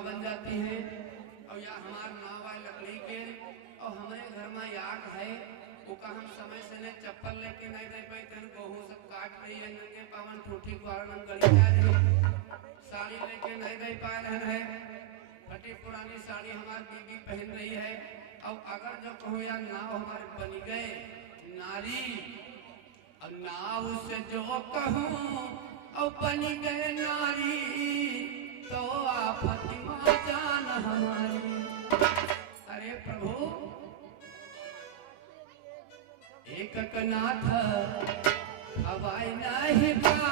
बन जाती है और या हमार मावा लकड़ी के और हमारे घर में याक है वो का हम समय से ने चप्पल लेके नहीं रह पाए तेन गहूं सब काट रही है नंगे पावन ठूठी कारण गली जा रही साड़ी लेके नहीं रह पा रहे हैं फटी पुरानी साड़ी हमारी बीबी पहन रही है और अगर जो कहो या नाव हमारे बनी गए नारी और नाव से जो कहूँ और बनी गए नारी तो आफत जान हमारी। अरे प्रभु एक नाथ हवाई नहीं पावो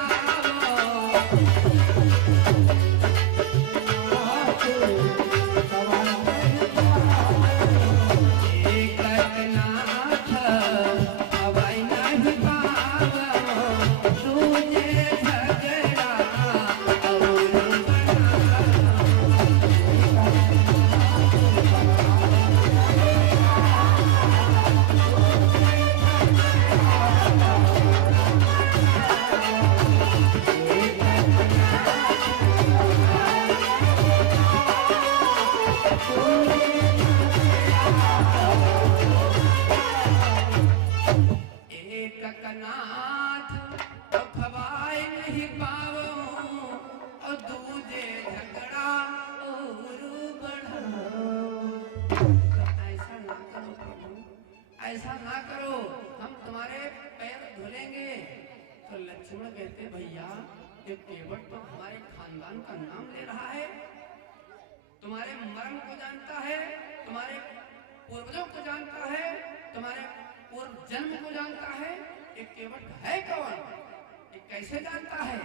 ऐसा ना करो हम तुम्हारे पैर धुलेंगे। तो लक्ष्मण कहते भैया ये केवट तो हमारे खानदान का नाम ले रहा है तुम्हारे मर्म को जानता है तुम्हारे पूर्वजों को जानता है तुम्हारे पूर्व जन्म को जानता है ये केवट है कौन ये कैसे जानता है।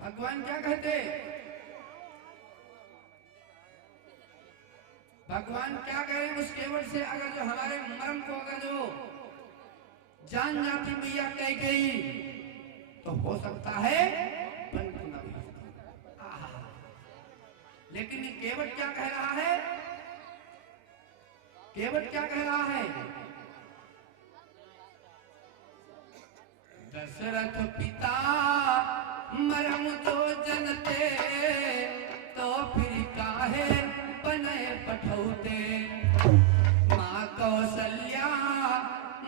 भगवान क्या कहते भगवान क्या करें उस केवट से अगर जो हमारे मर्म को अगर जो जान जाती मैया कह गई तो हो सकता है लेकिन ये केवट क्या कह रहा है केवट क्या कह रहा है दशरथ पिता मरम तो जनते तो फिर काहे बने पठौते माँ कौशल्या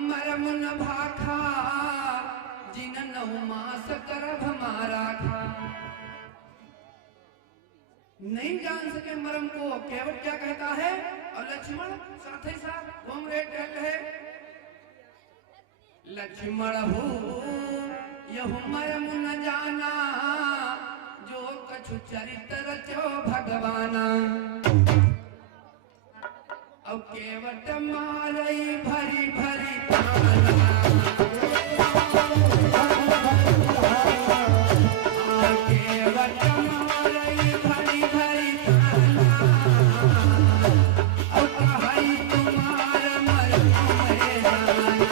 मरम न भाखा जिन 9 मास गर्भ मारा खा। नहीं जान सके मरम को केवट क्या कहता है और लक्ष्मण साथ ही साथ घूम रहे टहल रहे लक्ष्मण हो यह मरम न जाना जो कछु चरित्र रचो भगवाना और केवट मारई भरी भरी ताना केवट मारई भरी भरी ताना और कहाई तुम्हारा मरम है जाना।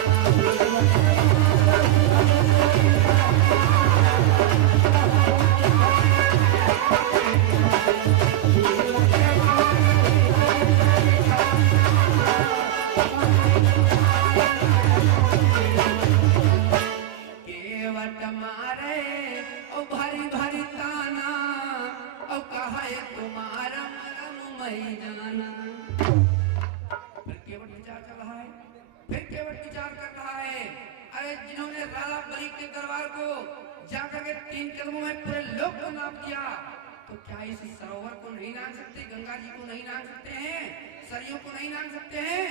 है तुम्हारा मरम मैं जाना। फिर केवट विचार चल रहा है, फिर केवट विचार कर रहा है, अरे जिन्होंने राजा बलि के दरबार को जाकर के 3 कदमों में पूरे लोक को नाप दिया, तो क्या इस सरोवर को नहीं नाप सकते, गंगा जी को नहीं नाप सकते हैं, सरयू को नहीं नाप सकते हैं?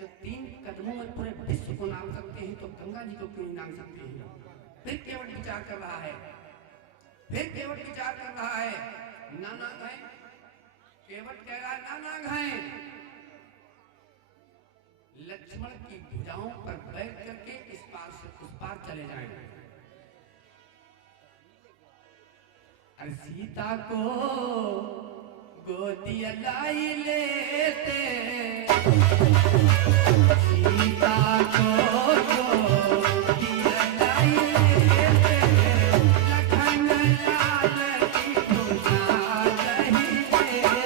तो 3 कदमों में पूरे विश्व को नाप सकते हैं, तो गंगा जी को क्यों नहीं नाप सकते हैं? फिर केवट विचार कर रहा है, फिर केवट विचार कर रहा है, नाना है, केवट कह रहा है नाना है, लक्ष्मण की भुजाओं पर बैठ करके इस पार से उस पार चले जाएंगे। अरे सीता को गोदिया लाई लेते, सीता को गोदिया लाई लेते, लखन लाल की भुजा नहीं देते।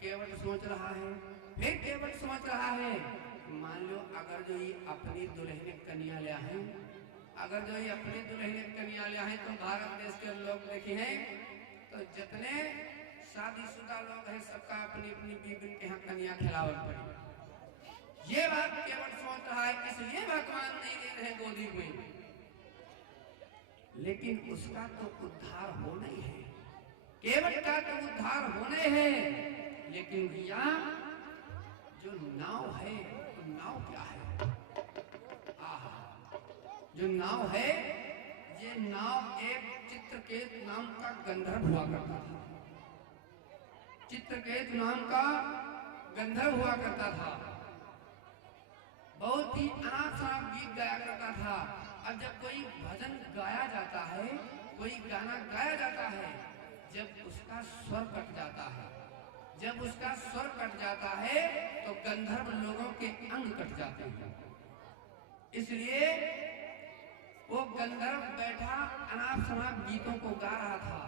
केवट सोच रहा है, फिर केवट सोच रहा है, मान लो अगर जो ये अपनी दुल्हन कन्या लिया है, अगर जो ये अपनी दुल्हन कन्या लिया है, तो भारत देश के लोग देखे हैं, तो जितने शादीशुदा लोग हैं सबका अपनी अपनी बीबी के यहाँ कन्या खिलावत पड़ी। ये बात केवट सोच रहा है, इसलिए भगवान नहीं दे रहे गोदी में, लेकिन उसका तो उद्धार होना ही है, केवट का तो उद्धार होने हैं। लेकिन भैया जो नाव है, तो नाव क्या है? आहा, जो नाव है, ये नाव एक चित्रकेत नाम का गंधर्व हुआ करता था, चित्रकेत नाम का गंधर्व हुआ करता था, बहुत ही अनाप शनाप गीत गाया करता था। अब जब कोई भजन गाया जाता है, कोई गाना गाया जाता है, जब उसका स्वर कट जाता है, जब उसका स्वर कट जाता है, तो गंधर्व लोगों के अंग कट जाते हैं। इसलिए वो गंधर्व बैठा अनाप शनाप गीतों को गा रहा था,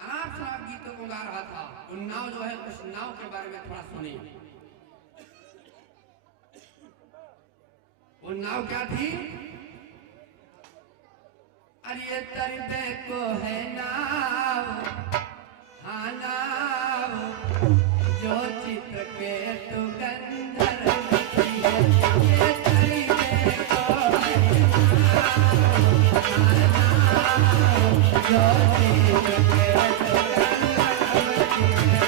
अनाप शनाप गीतों को गा रहा था। वो नाव जो है, उस नाव के बारे में थोड़ा सुनिए। वो नाव क्या थी? अरे तरबे को है नाव, हाँ नाव, जो चित्र के तू गंधर्व की है, ये तरबे को है नाव, हाँ नाव, जो चित्र के तू गंधर्व की है,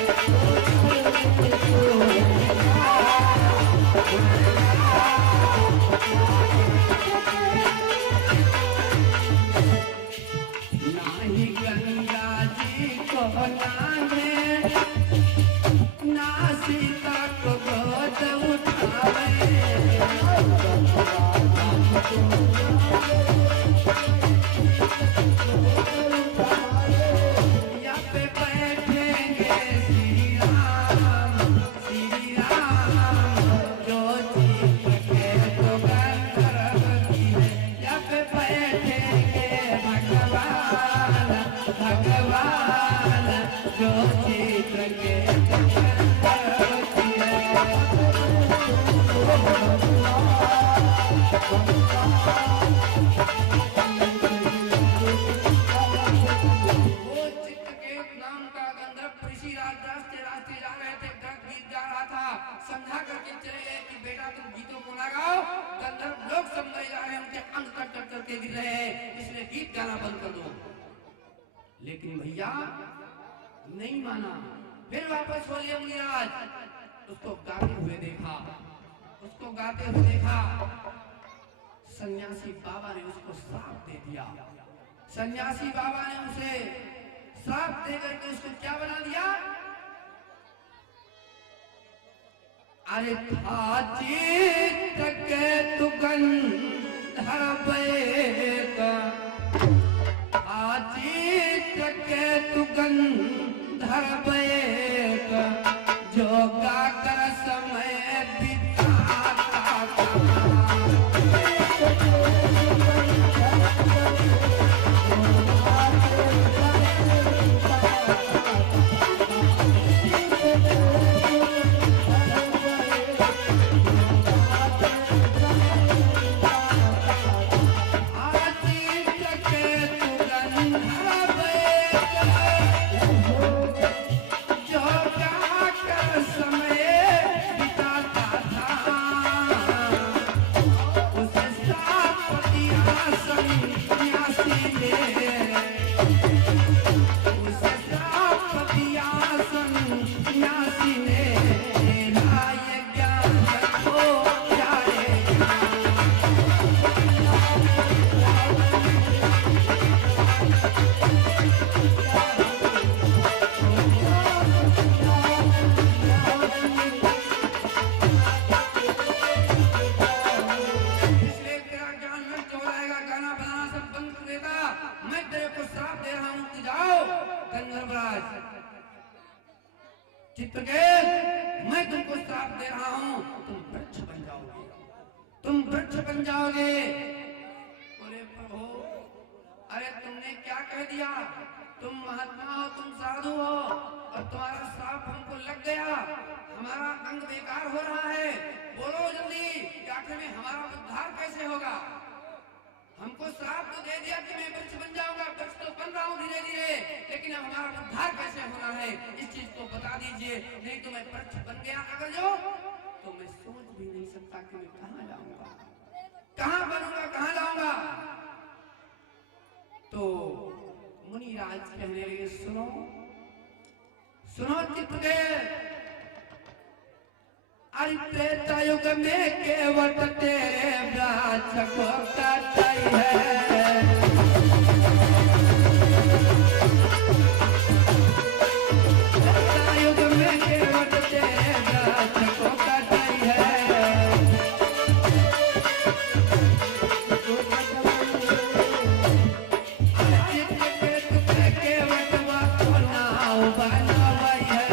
नाही गंगा जी को नाहे, ना सीता को गोद उठावे, या पे बैठेंगे श्री राम, जो चित्र के तो गंधर्व की है, या पे बैठेंगे भगवान, भगवान, जो चित्र के तो गंधर्व की है। वो चित्रकेत नाम का गंधर्व ऋषि रास्ते रास्ते जा रहे थे, गीत गा रहा था, समझा करके चले गए कि बेटा तुम गीतों को ना गाओ, गंधर्व लोग समझे जा रहे हैं, उनके अंग कट कट करके गिर रहे हैं, इसलिए गीत गाना बंद कर दो। लेकिन भैया नहीं माना, फिर वापस बोलिए मुनिराज, उसको गाते हुए देखा, उसको गाते हुए देखा। सन्यासी बाबा ने उसको श्राप दे दिया, सन्यासी बाबा ने उसे श्राप दे करके उसको क्या बना दिया? अरे था चित्र के तू गंधर्व का, था चित्र घर बैठ जो गाकर समय बिताता चित्रकेत, मैं तुमको श्राप दे रहा हूं, तुम वृक्ष बन जाओगे, तुम वृक्ष बन जाओगे। बोले प्रभु, अरे तुमने क्या कह दिया? तुम महात्मा हो, तुम साधु हो और तुम्हारा श्राप हमको लग गया, हमारा अंग बेकार हो रहा है। बोलो जल्दी, आखिर में हमारा उद्धार कैसे होगा? हमको श्राप तो दे दिया कि मैं वृक्ष बन जाऊंगा, वृक्ष तो बन रहा हूँ धीरे धीरे, लेकिन अब हमारा उद्धार कैसे होना है, इस चीज को बता दीजिए, नहीं तो मैं वृक्ष बन गया अगर जो, तो मैं सोच भी नहीं सकता कि मैं कहाँ जाऊंगा, कहाँ बनूंगा, कहाँ जाऊंगा। तो मुनिराज कहने लगे, सुनो सुनो चित्रकेत, अरे त्रेता युग में केवट तेरे वृक्ष को काटाई है, त्रेता युग में केवट तेरे वृक्ष को काटाई है। चित्रकेत पे केवट को नाव बनाई है,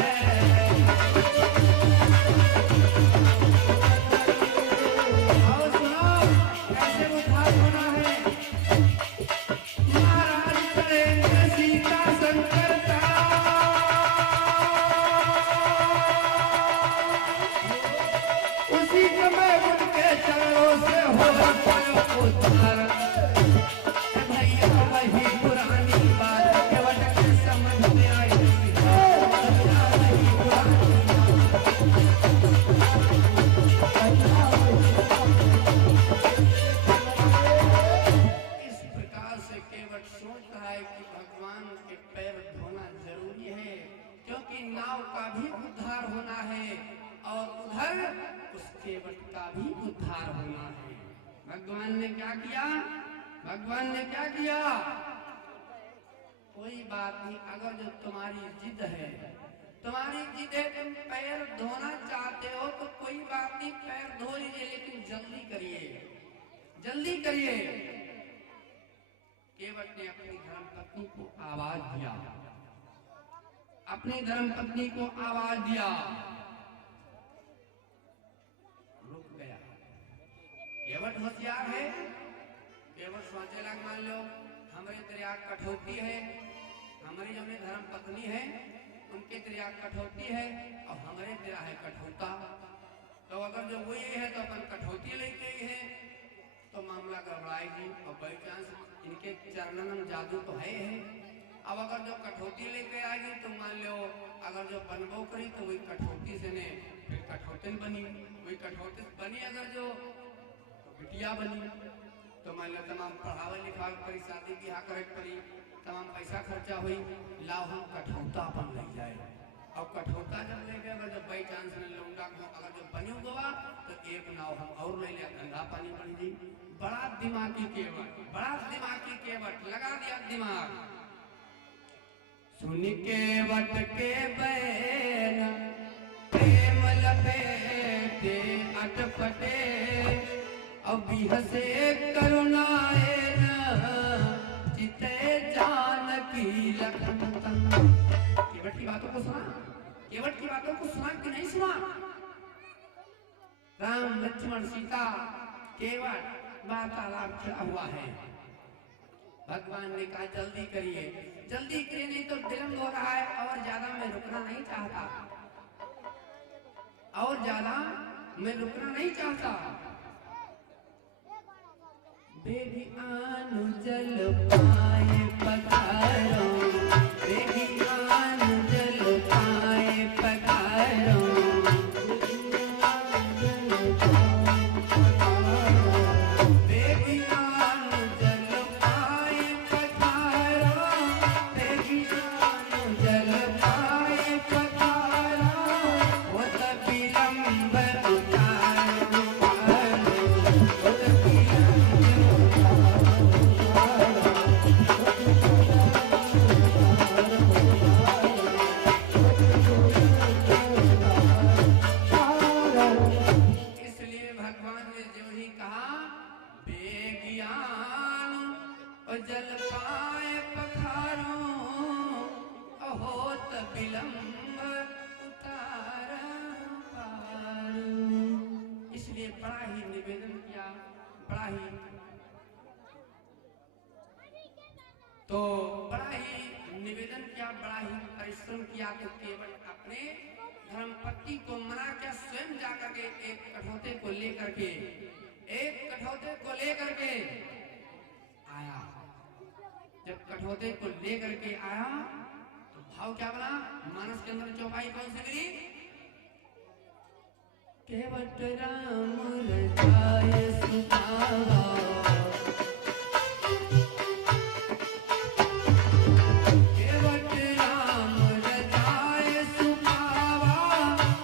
भगवान ने क्या किया? भगवान ने क्या किया? कोई बात नहीं, अगर जो तुम्हारी जिद है, तुम्हारी जिद है, तुम पैर धोना चाहते हो तो कोई बात नहीं, पैर धो लीजिए, लेकिन जल्दी करिए, जल्दी करिए। केवट ने अपनी धर्मपत्नी को आवाज दिया, अपनी धर्मपत्नी को आवाज दिया, रुक गया। केवट होशियार है, केवट सोचे लग, मान लो हमारे दरिया कठौती है, हमारी जो धर्म पत्नी है उनके दरिया कठौती है और हमारे दरिया है कठौता, तो अगर जो वो ये है तो अपन कठौती लेके ही है तो मामला गड़बड़ाएगी और बाई चांस इनके चरणों में जादू तो है। अब अगर जो कठौती लेके आएगी तो मान लो अगर जो बनबो करी तो वही कठौती से ने फिर कठौती बनी, वही कठौती बनी अगर जो बिटिया बनी, तो मान लो तमाम पढ़ावे लिखावे परी, शादी ब्याह करे परी, तमाम पैसा खर्चा हुई, लाओ हम कठौता अपन ले जाए। अब कठौता जब ले गए, जब बाई चांस ने लौंडा को अगर जो बनी हुआ तो एक नाव हम और ले लिया, गंगा पानी बन जी। बड़ा दिमागी केवट, बड़ा दिमागी केवट, लगा दिया दिमाग। सुन केवट के बैन प्रेम लपेटे अटपटे, अब हसे करुणाए न चिते जानकी लखन तन। केवट की बातों को सुना, केवट की बातों को सुना कि नहीं सुना? राम लक्ष्मण सीता केवट वार्तालाप चला हुआ है। भगवान ने कहा जल्दी करिए, जल्दी करिए, नहीं तो विलंब हो रहा है, और ज्यादा मैं रुकना नहीं चाहता, और ज्यादा मैं रुकना नहीं चाहता। बेबी आनु जल पाए पधारो, बेबी आनु जल पाए पधारो, बड़ा ही निवेदन किया, बड़ा ही परिश्रम किया। तो केवल अपने धर्मपत्नी को मना किया, स्वयं जाकर के एक कठौते को लेकर के आया। जब कठौते को लेकर के आया तो भाव क्या बना? मानस के अंदर चौपाई कौन सी गिरी? केवट राम रजाए सुपावा, केवट राम रजाए सुपावा,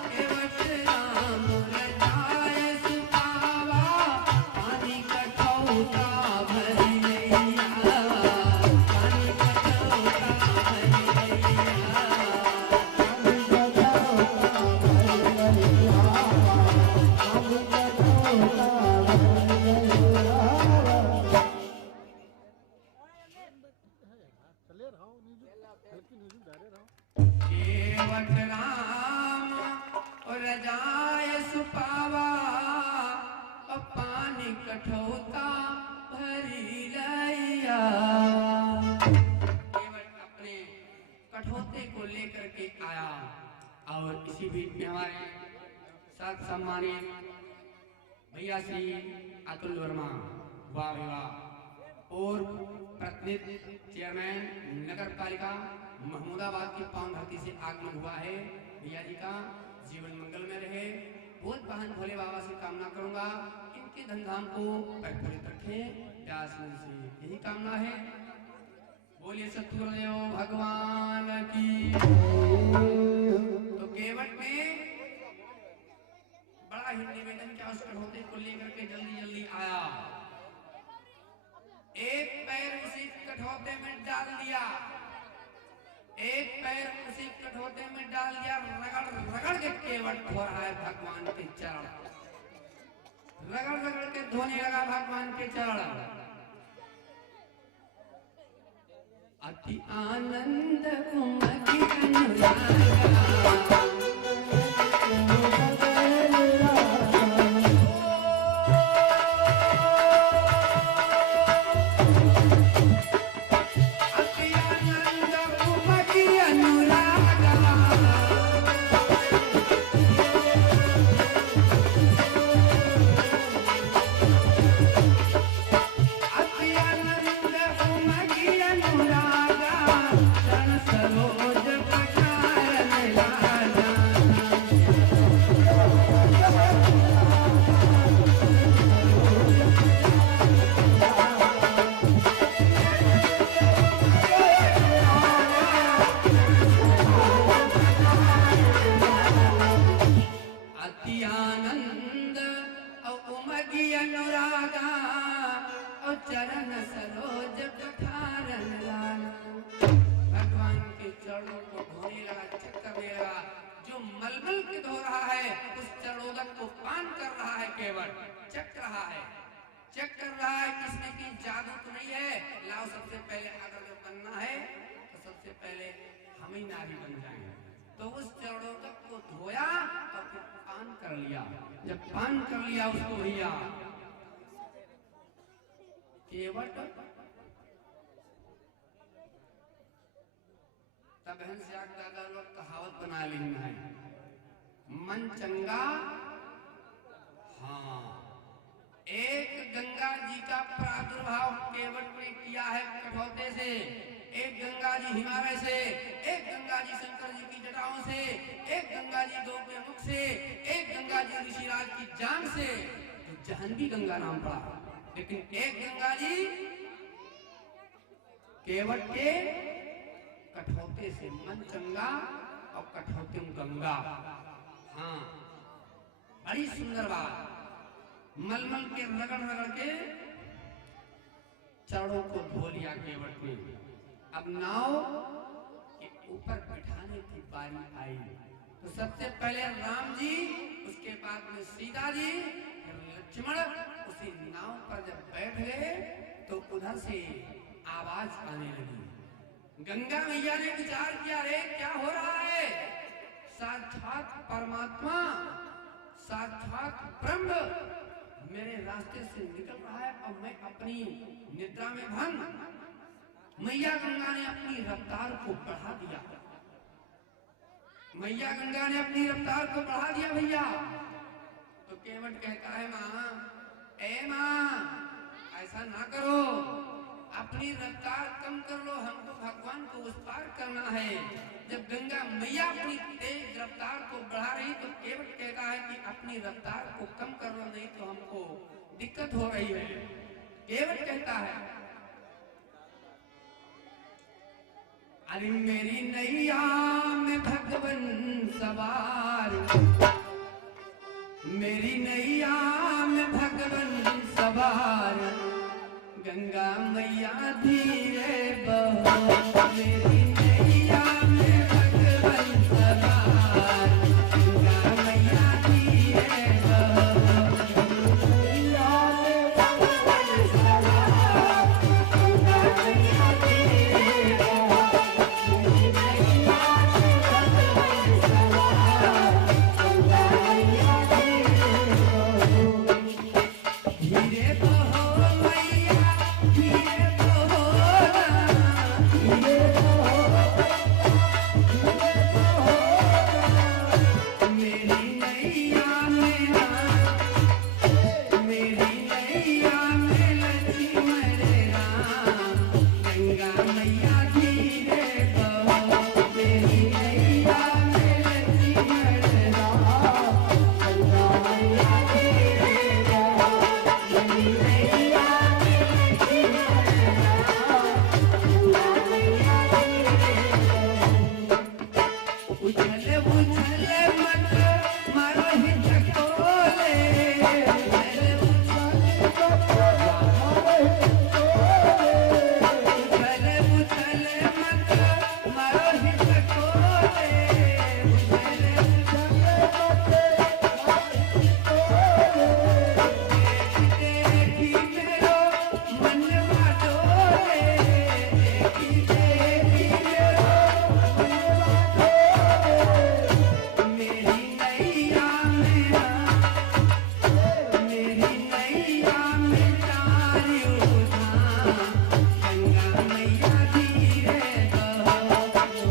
केवट राम रजाए सुपावा, पानी कठौता भरी नहीं आवा, पानी कठौता भरी नहीं आवा, पानी कठौता भरी नहीं आवा। केवट राम रजाए सुपावा, पानी कठौता भरी लैया। केवट अपने कठौते को लेकर के आया, और इसी बीच में हमारे साथ सम्मानित भैया श्री अतुल वर्मा, वाह वाह, और प्रतिनिधि चेयरमैन नगर पालिका महमूदाबाद की पावन धरती से आगमन हुआ है। भैया जी का जीवन मंगल में रहे, बहुत बहन भोले बाबा से कामना करूंगा इनके धंधाम को प्रफुल्लित रखे, प्यास से यही कामना है। बोलिए सतगुरुदेव भगवान की। तो केवट ने बड़ा ही निवेदन किया, उस कठौते को लेकर के जल्दी जल्दी आया, एक पैर उसी कठौते में डाल दिया, एक पैर उसी कठौते में डाल दिया, रगड़ रगड़ के केवट धो रहा है भगवान के चरण, रगड़ रगड़ के धोने लगा भगवान के चरण। अति आनंद उमगी अनुरागा, चरण सरोज पठारन लाना। भगवान के चरणों को धोने लगा, चेक करने लगा, जो मलमल के धो रहा है उस चरणोदक को पान कर रहा है, केवल चेक रहा है, चेक कर रहा है किसने की जादू तो नहीं है। लाओ सबसे पहले अगर बनना है तो सबसे पहले हम ही नारी बन जाएंगे। तो उस चरणों तक को धोया और फिर पान कर लिया। जब पान कर लिया उसको भैया केवट तब हंस्याक दादा लोग कहावत बना ली है, मन चंगा। हाँ, एक गंगा जी का प्रादुर्भाव केवट ने किया है कठौते से, एक गंगा जी हिमालय से, एक गंगा जी शंकर जी की जटाओं से, एक गंगा जी दो के मुख से, एक गंगा जी ऋषिराज की जान से, तो जाह्नवी गंगा नाम पड़ा। लेकिन एक गंगा जी केवट के कठौते से, मन चंगा और कठौते गंगा। हाँ, बड़ी सुंदर बात। मलमल के रगड़ रगड़ के चरणों को धो लिया केवट ने। अब नाव के ऊपर बिठाने की बारी आई, तो सबसे पहले राम जी, उसके बाद में सीता जी, लक्ष्मण उसी नाव पर जब बैठ गए तो उधर से आवाज आने लगी। गंगा मैया ने विचार किया, रे क्या हो रहा है? साक्षात परमात्मा, साक्षात ब्रह्म मेरे रास्ते से निकल रहा है और मैं अपनी निद्रा में भंग। मैया गंगा ने अपनी रफ्तार को बढ़ा दिया, मैया गंगा ने अपनी रफ्तार को बढ़ा दिया भैया। तो केवट कहता है, माँ, ए माँ, ऐसा ना करो, अपनी रफ्तार कम कर लो, हमको भगवान को उस पार करना है। जब गंगा मैया अपनी तेज रफ्तार को बढ़ा रही तो केवट कहता है कि अपनी रफ्तार को कम कर लो, नहीं तो हमको दिक्कत हो रही है। केवट कहता है, अरे मेरी नैया में भगवन सवार, मेरी नैया में भगवन सवार, गंगा मैया धीरे बहो, मेरी नैया में भगवन सवार, गंगा मैया धीरे बहो, नैया में भगवन सवार, गंगा मैया धीरे बहो, मेरी नैया में भगवन सवार, गंगा मैया धीरे बहो, धीरे बहो मैया, धीरे बहो ना, धीरे बहो, धीरे बहो ना, मेरी नैया में ना, मेरी नैया में लक्ष्मण राम, गंगा मैया धीरे बहो, मेरी नैया में लक्ष्मण राम, गंगा मैया धीरे बहो, मेरी नैया में लक्ष्मण राम, गंगा मैया धीरे बहो। उछल उछल मत मारो ही चकोले, उछल उछल मत मारो ही चकोले, उछल उछल मत मारो ही चकोले, उछल उछल मत मारो ही चकोले, देखी मेरो मनवा डोले, देखी देखी मेरो मनवा डोले, मेरी नैया में ना, मेरी नैया में तारियों धाम, गंगा मैया धीरे बहो,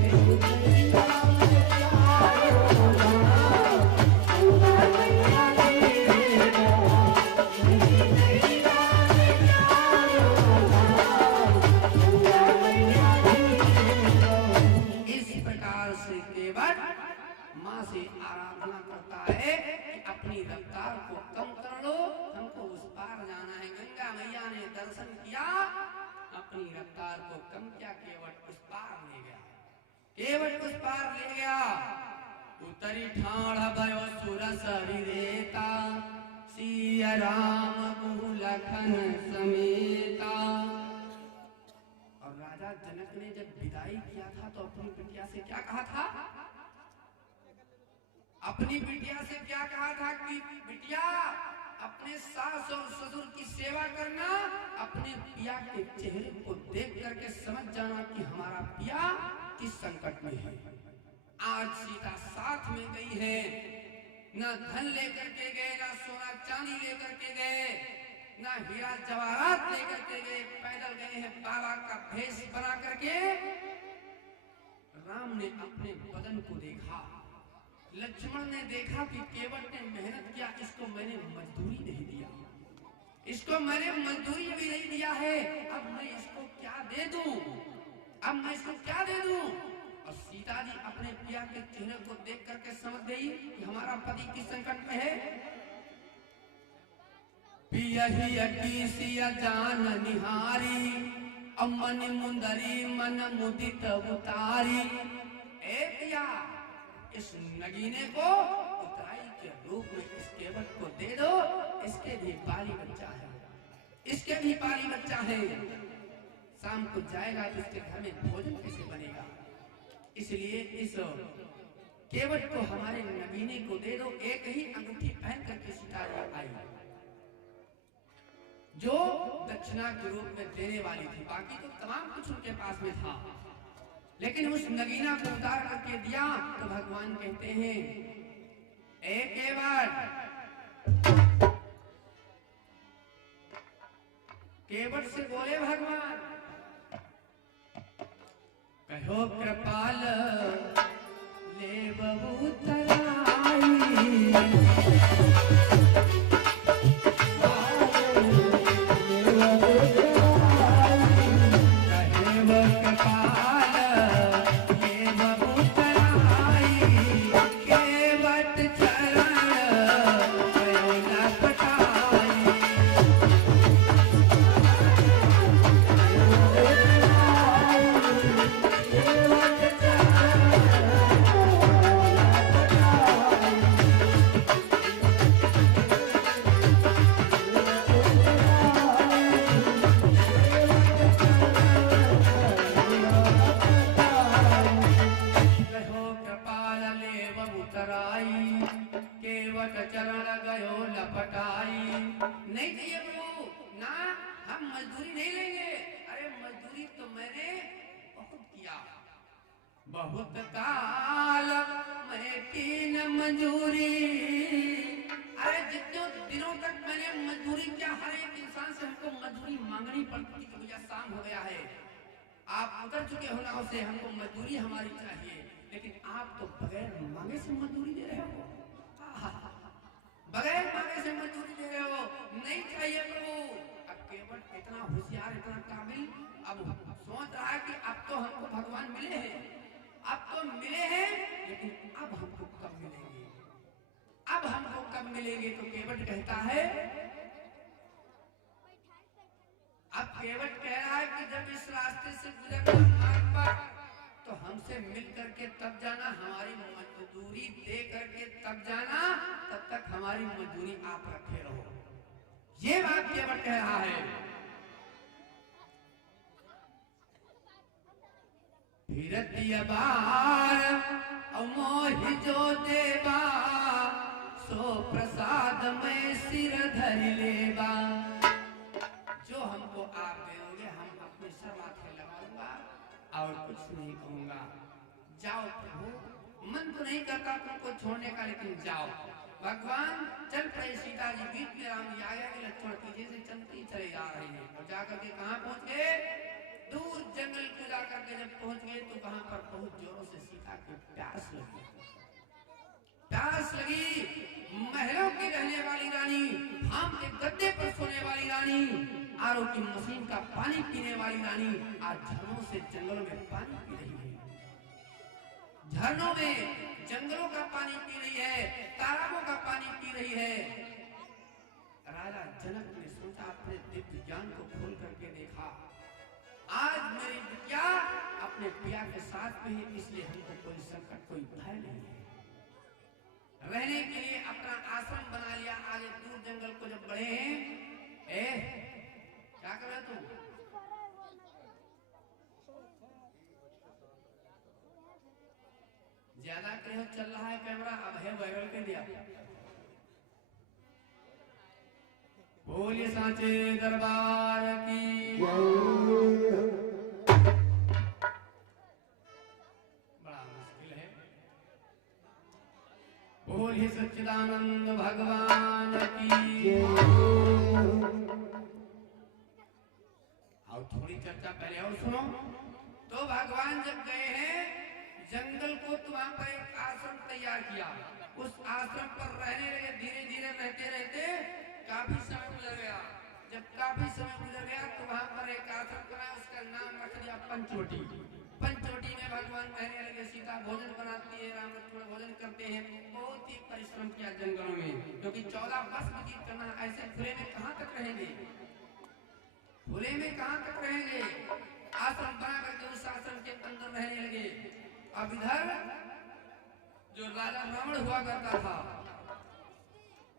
मेरी नैया में तारियों धाम, गंगा मैया धीरे बहो, मेरी नैया में तारियों धाम, गंगा मैया धीरे बहो। इस प्रकार से केवट माँ से आराधना करता है कि अपनी रफ्तार को कम कर लो, हमको उस पार जाना है। गंगा मैया ने दर्शन किया, अपनी रफ्तार को कम किया, केवट उस पार ले गया, केवट उस पार ले गया। उतरी ठाण भयो सुरस विरेता, सिया राम गुरु लखन समेता। और राजा जनक ने जब विदाई किया था तो अपनी बिटिया से क्या कहा था? अपनी बिटिया से क्या कहा था कि बिटिया अपने सास और ससुर की सेवा करना, अपने पिया के चेहरे को देख करके समझ जाना कि हमारा पिया किस संकट में है। आज सीता साथ में गई है, ना धन लेकर के गए, ना सोना चांदी लेकर के गए, ना हीरा जवाहरात लेकर के गए, पैदल गए हैं बाबा का भेष बना करके। राम ने अपने बदन को देखा, लक्ष्मण ने देखा कि केवट ने मेहनत किया, इसको मैंने मजदूरी नहीं दिया, इसको मैंने मजदूरी भी नहीं दिया है, अब मैं इसको क्या दे दूं, अब मैं इसको क्या दे दूं। और सीता जी अपने पिया के चेहरे को देख करके समझ गई कि हमारा पति किस संकट में है। पिया ही अकी सिया जान निहारी, अमन मुंदरी मन मुदित उतारी। ए पिया, इस नगीने को उतराई के रूप में इस केवट को दे दो, इसके भी बाली बच्चा है, इसके भी बाली बच्चा है, शाम को जाएगा तो इसके घर में भोजन कैसे बनेगा, इसलिए इस केवट को हमारे नगीने को दे दो। एक ही अंगूठी पहन करके सीता आई जो दक्षिणा के रूप में देने वाली थी, बाकी तो तमाम कुछ उनके पास में था, लेकिन उस नगीना को उतार करके दिया तो भगवान कहते हैं, ए केवट से बोले भगवान, कहो कृपाल ले बबू तराई, बहुत काल मैं कीन मजूरी। अरे जितने दिनों तक मैंने मजदूरी किया, हर एक इंसान से हमको मजदूरी मांगनी पड़ती थी, मुझे शाम हो गया है, आप उतर चुके हो नाव से, हमको मजदूरी हमारी चाहिए, लेकिन आप तो बगैर मांगे से मजदूरी दे रहे हो, बगैर मांगे से मजदूरी दे रहे हो, नहीं चाहिए प्रभु। अब केवट इतना होशियार, इतना काबिल, अब सोच रहा है कि अब तो हमको भगवान मिले हैं, अब तो मिले हैं, लेकिन अब हमको कब मिलेंगे, अब हमको कब मिलेंगे। तो केवट कहता है, अब केवट कह रहा है कि जब इस रास्ते से गुजरना मार्ग पर, तो हमसे मिल करके तब जाना, हमारी मजदूरी दे करके तब जाना, तब तक हमारी मजदूरी आप रखे रहो। ये बात केवट कह रहा है। फिरतिया बार मोहि जो देवा, सो प्रसाद में सिर धर लेवा। जो हमको आप देंगे हम अपने सर माथे लगाऊंगा और कुछ नहीं कहूंगा। जाओ प्रभु, मन तो नहीं करता तुमको छोड़ने का, लेकिन जाओ। भगवान चल पड़े, सीता जी बीच में, राम जी आया कि लक्ष्मण पीछे से चलते ही चले जा रहे हैं, और जाकर के कहाँ पहुंच गए, दूर जंगल को जाकर के जब पहुंच गए तो वहां पर बहुत जोरों से सीता को प्यास लगी, प्यास लगी। महलों की रहने वाली रानी, आम के गद्दे पर सोने वाली रानी, आरओ की मशीन का पानी पीने वाली रानी, आज झरनों से जंगलों में पानी पी रही है, झरनों में जंगलों का पानी पी रही है, तालाबों का पानी पी रही है। राजा जनक ने सोचा, अपने दिव्य ज्ञान को खोल करके देखा, आज मेरी बिटिया अपने पिया के साथ में है, इसलिए हमको कोई संकट, कोई भय नहीं है। रहने के लिए अपना आश्रम बना लिया। आगे दूर जंगल को जब बढ़े हैं, क्या कर रहे तुम? ज्यादा क्लियर चल रहा है कैमरा, अब है वायरल कर दिया। बोलिए सांचे दरबार की। बड़ा मुश्किल है, बोलिए सच्चिदानंद भगवान की। और थोड़ी चर्चा पहले और सुनो। तो भगवान जब गए हैं जंगल को, तो वहां पर एक आश्रम तैयार किया। उस आश्रम पर रहने लगे। धीरे धीरे रहते रहते काफी समय गुजर गया। जब काफी समय गुजर गया तो वहां पर एक आश्रम बना, उसका नाम रख दिया पंचवटी। पंचवटी में भगवान रहने लगे। सीता भोजन बनाती है, राम लक्ष्मण भोजन करते हैं। बहुत ही परिश्रम किया जंगलों में, क्योंकि 14 वर्ष व्यतीत करना। ऐसे खुले में कहाँ तक रहेंगे, खुले में कहाँ तक रहेंगे। आश्रम बना करके उस आश्रम के अंदर रहने लगे। अब इधर जो राजा रावण हुआ करता था,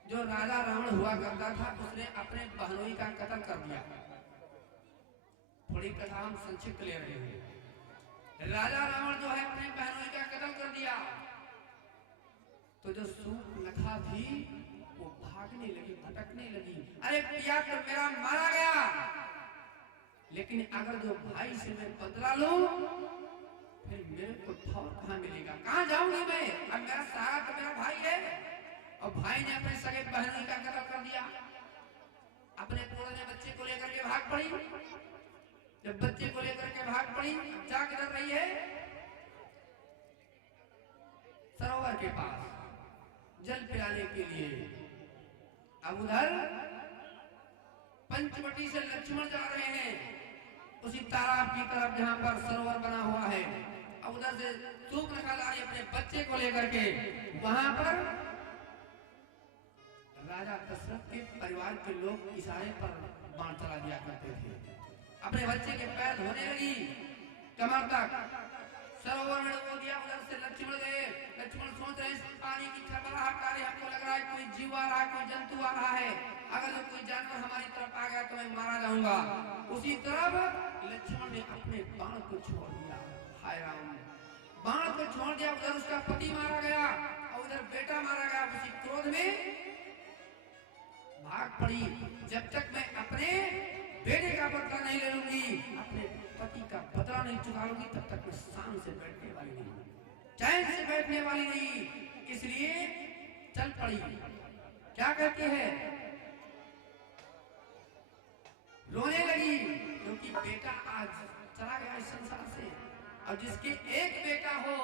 जो राजा रावण हुआ करता था, उसने अपने बहनोई का कत्ल कर दिया। थोड़ी कथा हम संक्षिप्त ले रहे हैं। राजा रावण जो है अपने बहनोई का कत्ल कर दिया। तो जो सूर्पनखा थी वो भागने लगी, भटकने लगी। अरे पिया तो मेरा मारा गया, लेकिन अगर जो भाई से मैं बदला लूं फिर मेरे को ठौर कहाँ मिलेगा, कहाँ जाऊंगी मैं। अब मेरा सारा तो मेरा भाई है, और भाई ने अपने सगे बहनोई का कत्ल कर दिया। अपने पुराने बच्चे को लेकर के भाग पड़ी। जब बच्चे को लेकर के भाग पड़ी, जा किधर रही है, सरोवर के पास जल पिलाने के लिए। अब उधर पंचवटी से लक्ष्मण जा रहे हैं उसी तालाब की तरफ जहां पर सरोवर बना हुआ है। अब उधर से सूर्पनखा आ रही अपने बच्चे को लेकर के। वहां पर राजा दशरथ के परिवार के लोग इशारे पर बाण चला दिया करते थे। अपने बच्चे के पैर धोने लगी कमर तक। सरोवर में डुबो दिया। उधर से लक्ष्मण गए। लक्ष्मण सोच रहे पानी की छलबलाहट आ रही, हमको लग रहा है कोई जीव आ रहा है, कोई जंतु आ रहा है। अगर जो कोई जानवर हमारी तरफ आ गया तो मैं मारा जाऊंगा। उसी तरफ लक्ष्मण ने अपने बाण को छोड़ दिया। हाय राम, बाण को छोड़ दिया। उधर उसका पति मारा गया और उधर बेटा मारा गया। उसी क्रोध में भाग पड़ी। जब तक मैं अपने बेटे का बदला नहीं ले लूंगी, अपने पति का बदला नहीं चुका लूंगी, तब तक मैं शान से बैठने वाली नहीं, चैन से बैठने वाली नहीं। इसलिए चल पड़ी। क्या कहती है, रोने लगी, क्योंकि बेटा आज चला गया इस संसार से। और जिसके एक बेटा हो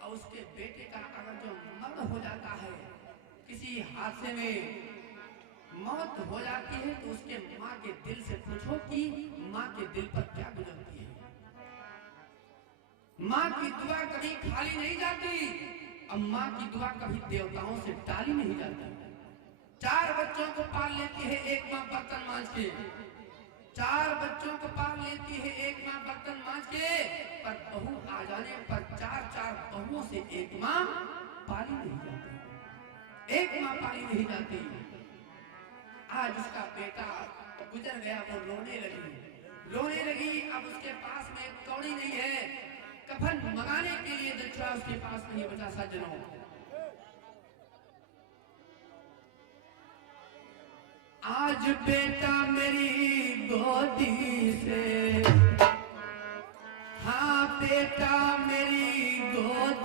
और उसके बेटे का अगर जो मरण हो जाता है, किसी हादसे में मौत हो जाती है, तो उसके माँ के दिल से पूछो कि माँ के दिल पर क्या गुजरती है। माँ की दुआ कभी खाली नहीं जाती, और माँ की दुआ कभी देवताओं से टाली नहीं जाती। 4 बच्चों को पाल लेती है एक माँ बर्तन मांज के। 4 बच्चों को पाल लेती है एक माँ बर्तन मांज के, पर बहू आ जाने पर 4-4 बहुओं से एक माँ पाली नहीं जाती, एक माँ पाली नहीं जाती। आज उसका बेटा गुजर गया, वो रोने लगी। अब उसके पास में एक कौड़ी नहीं है, कफन मंगाने के लिए दक्षिणा उसके पास नहीं बचा। सज्जनों, आज बेटा मेरी गोदी से, हाँ बेटा मेरी गोदी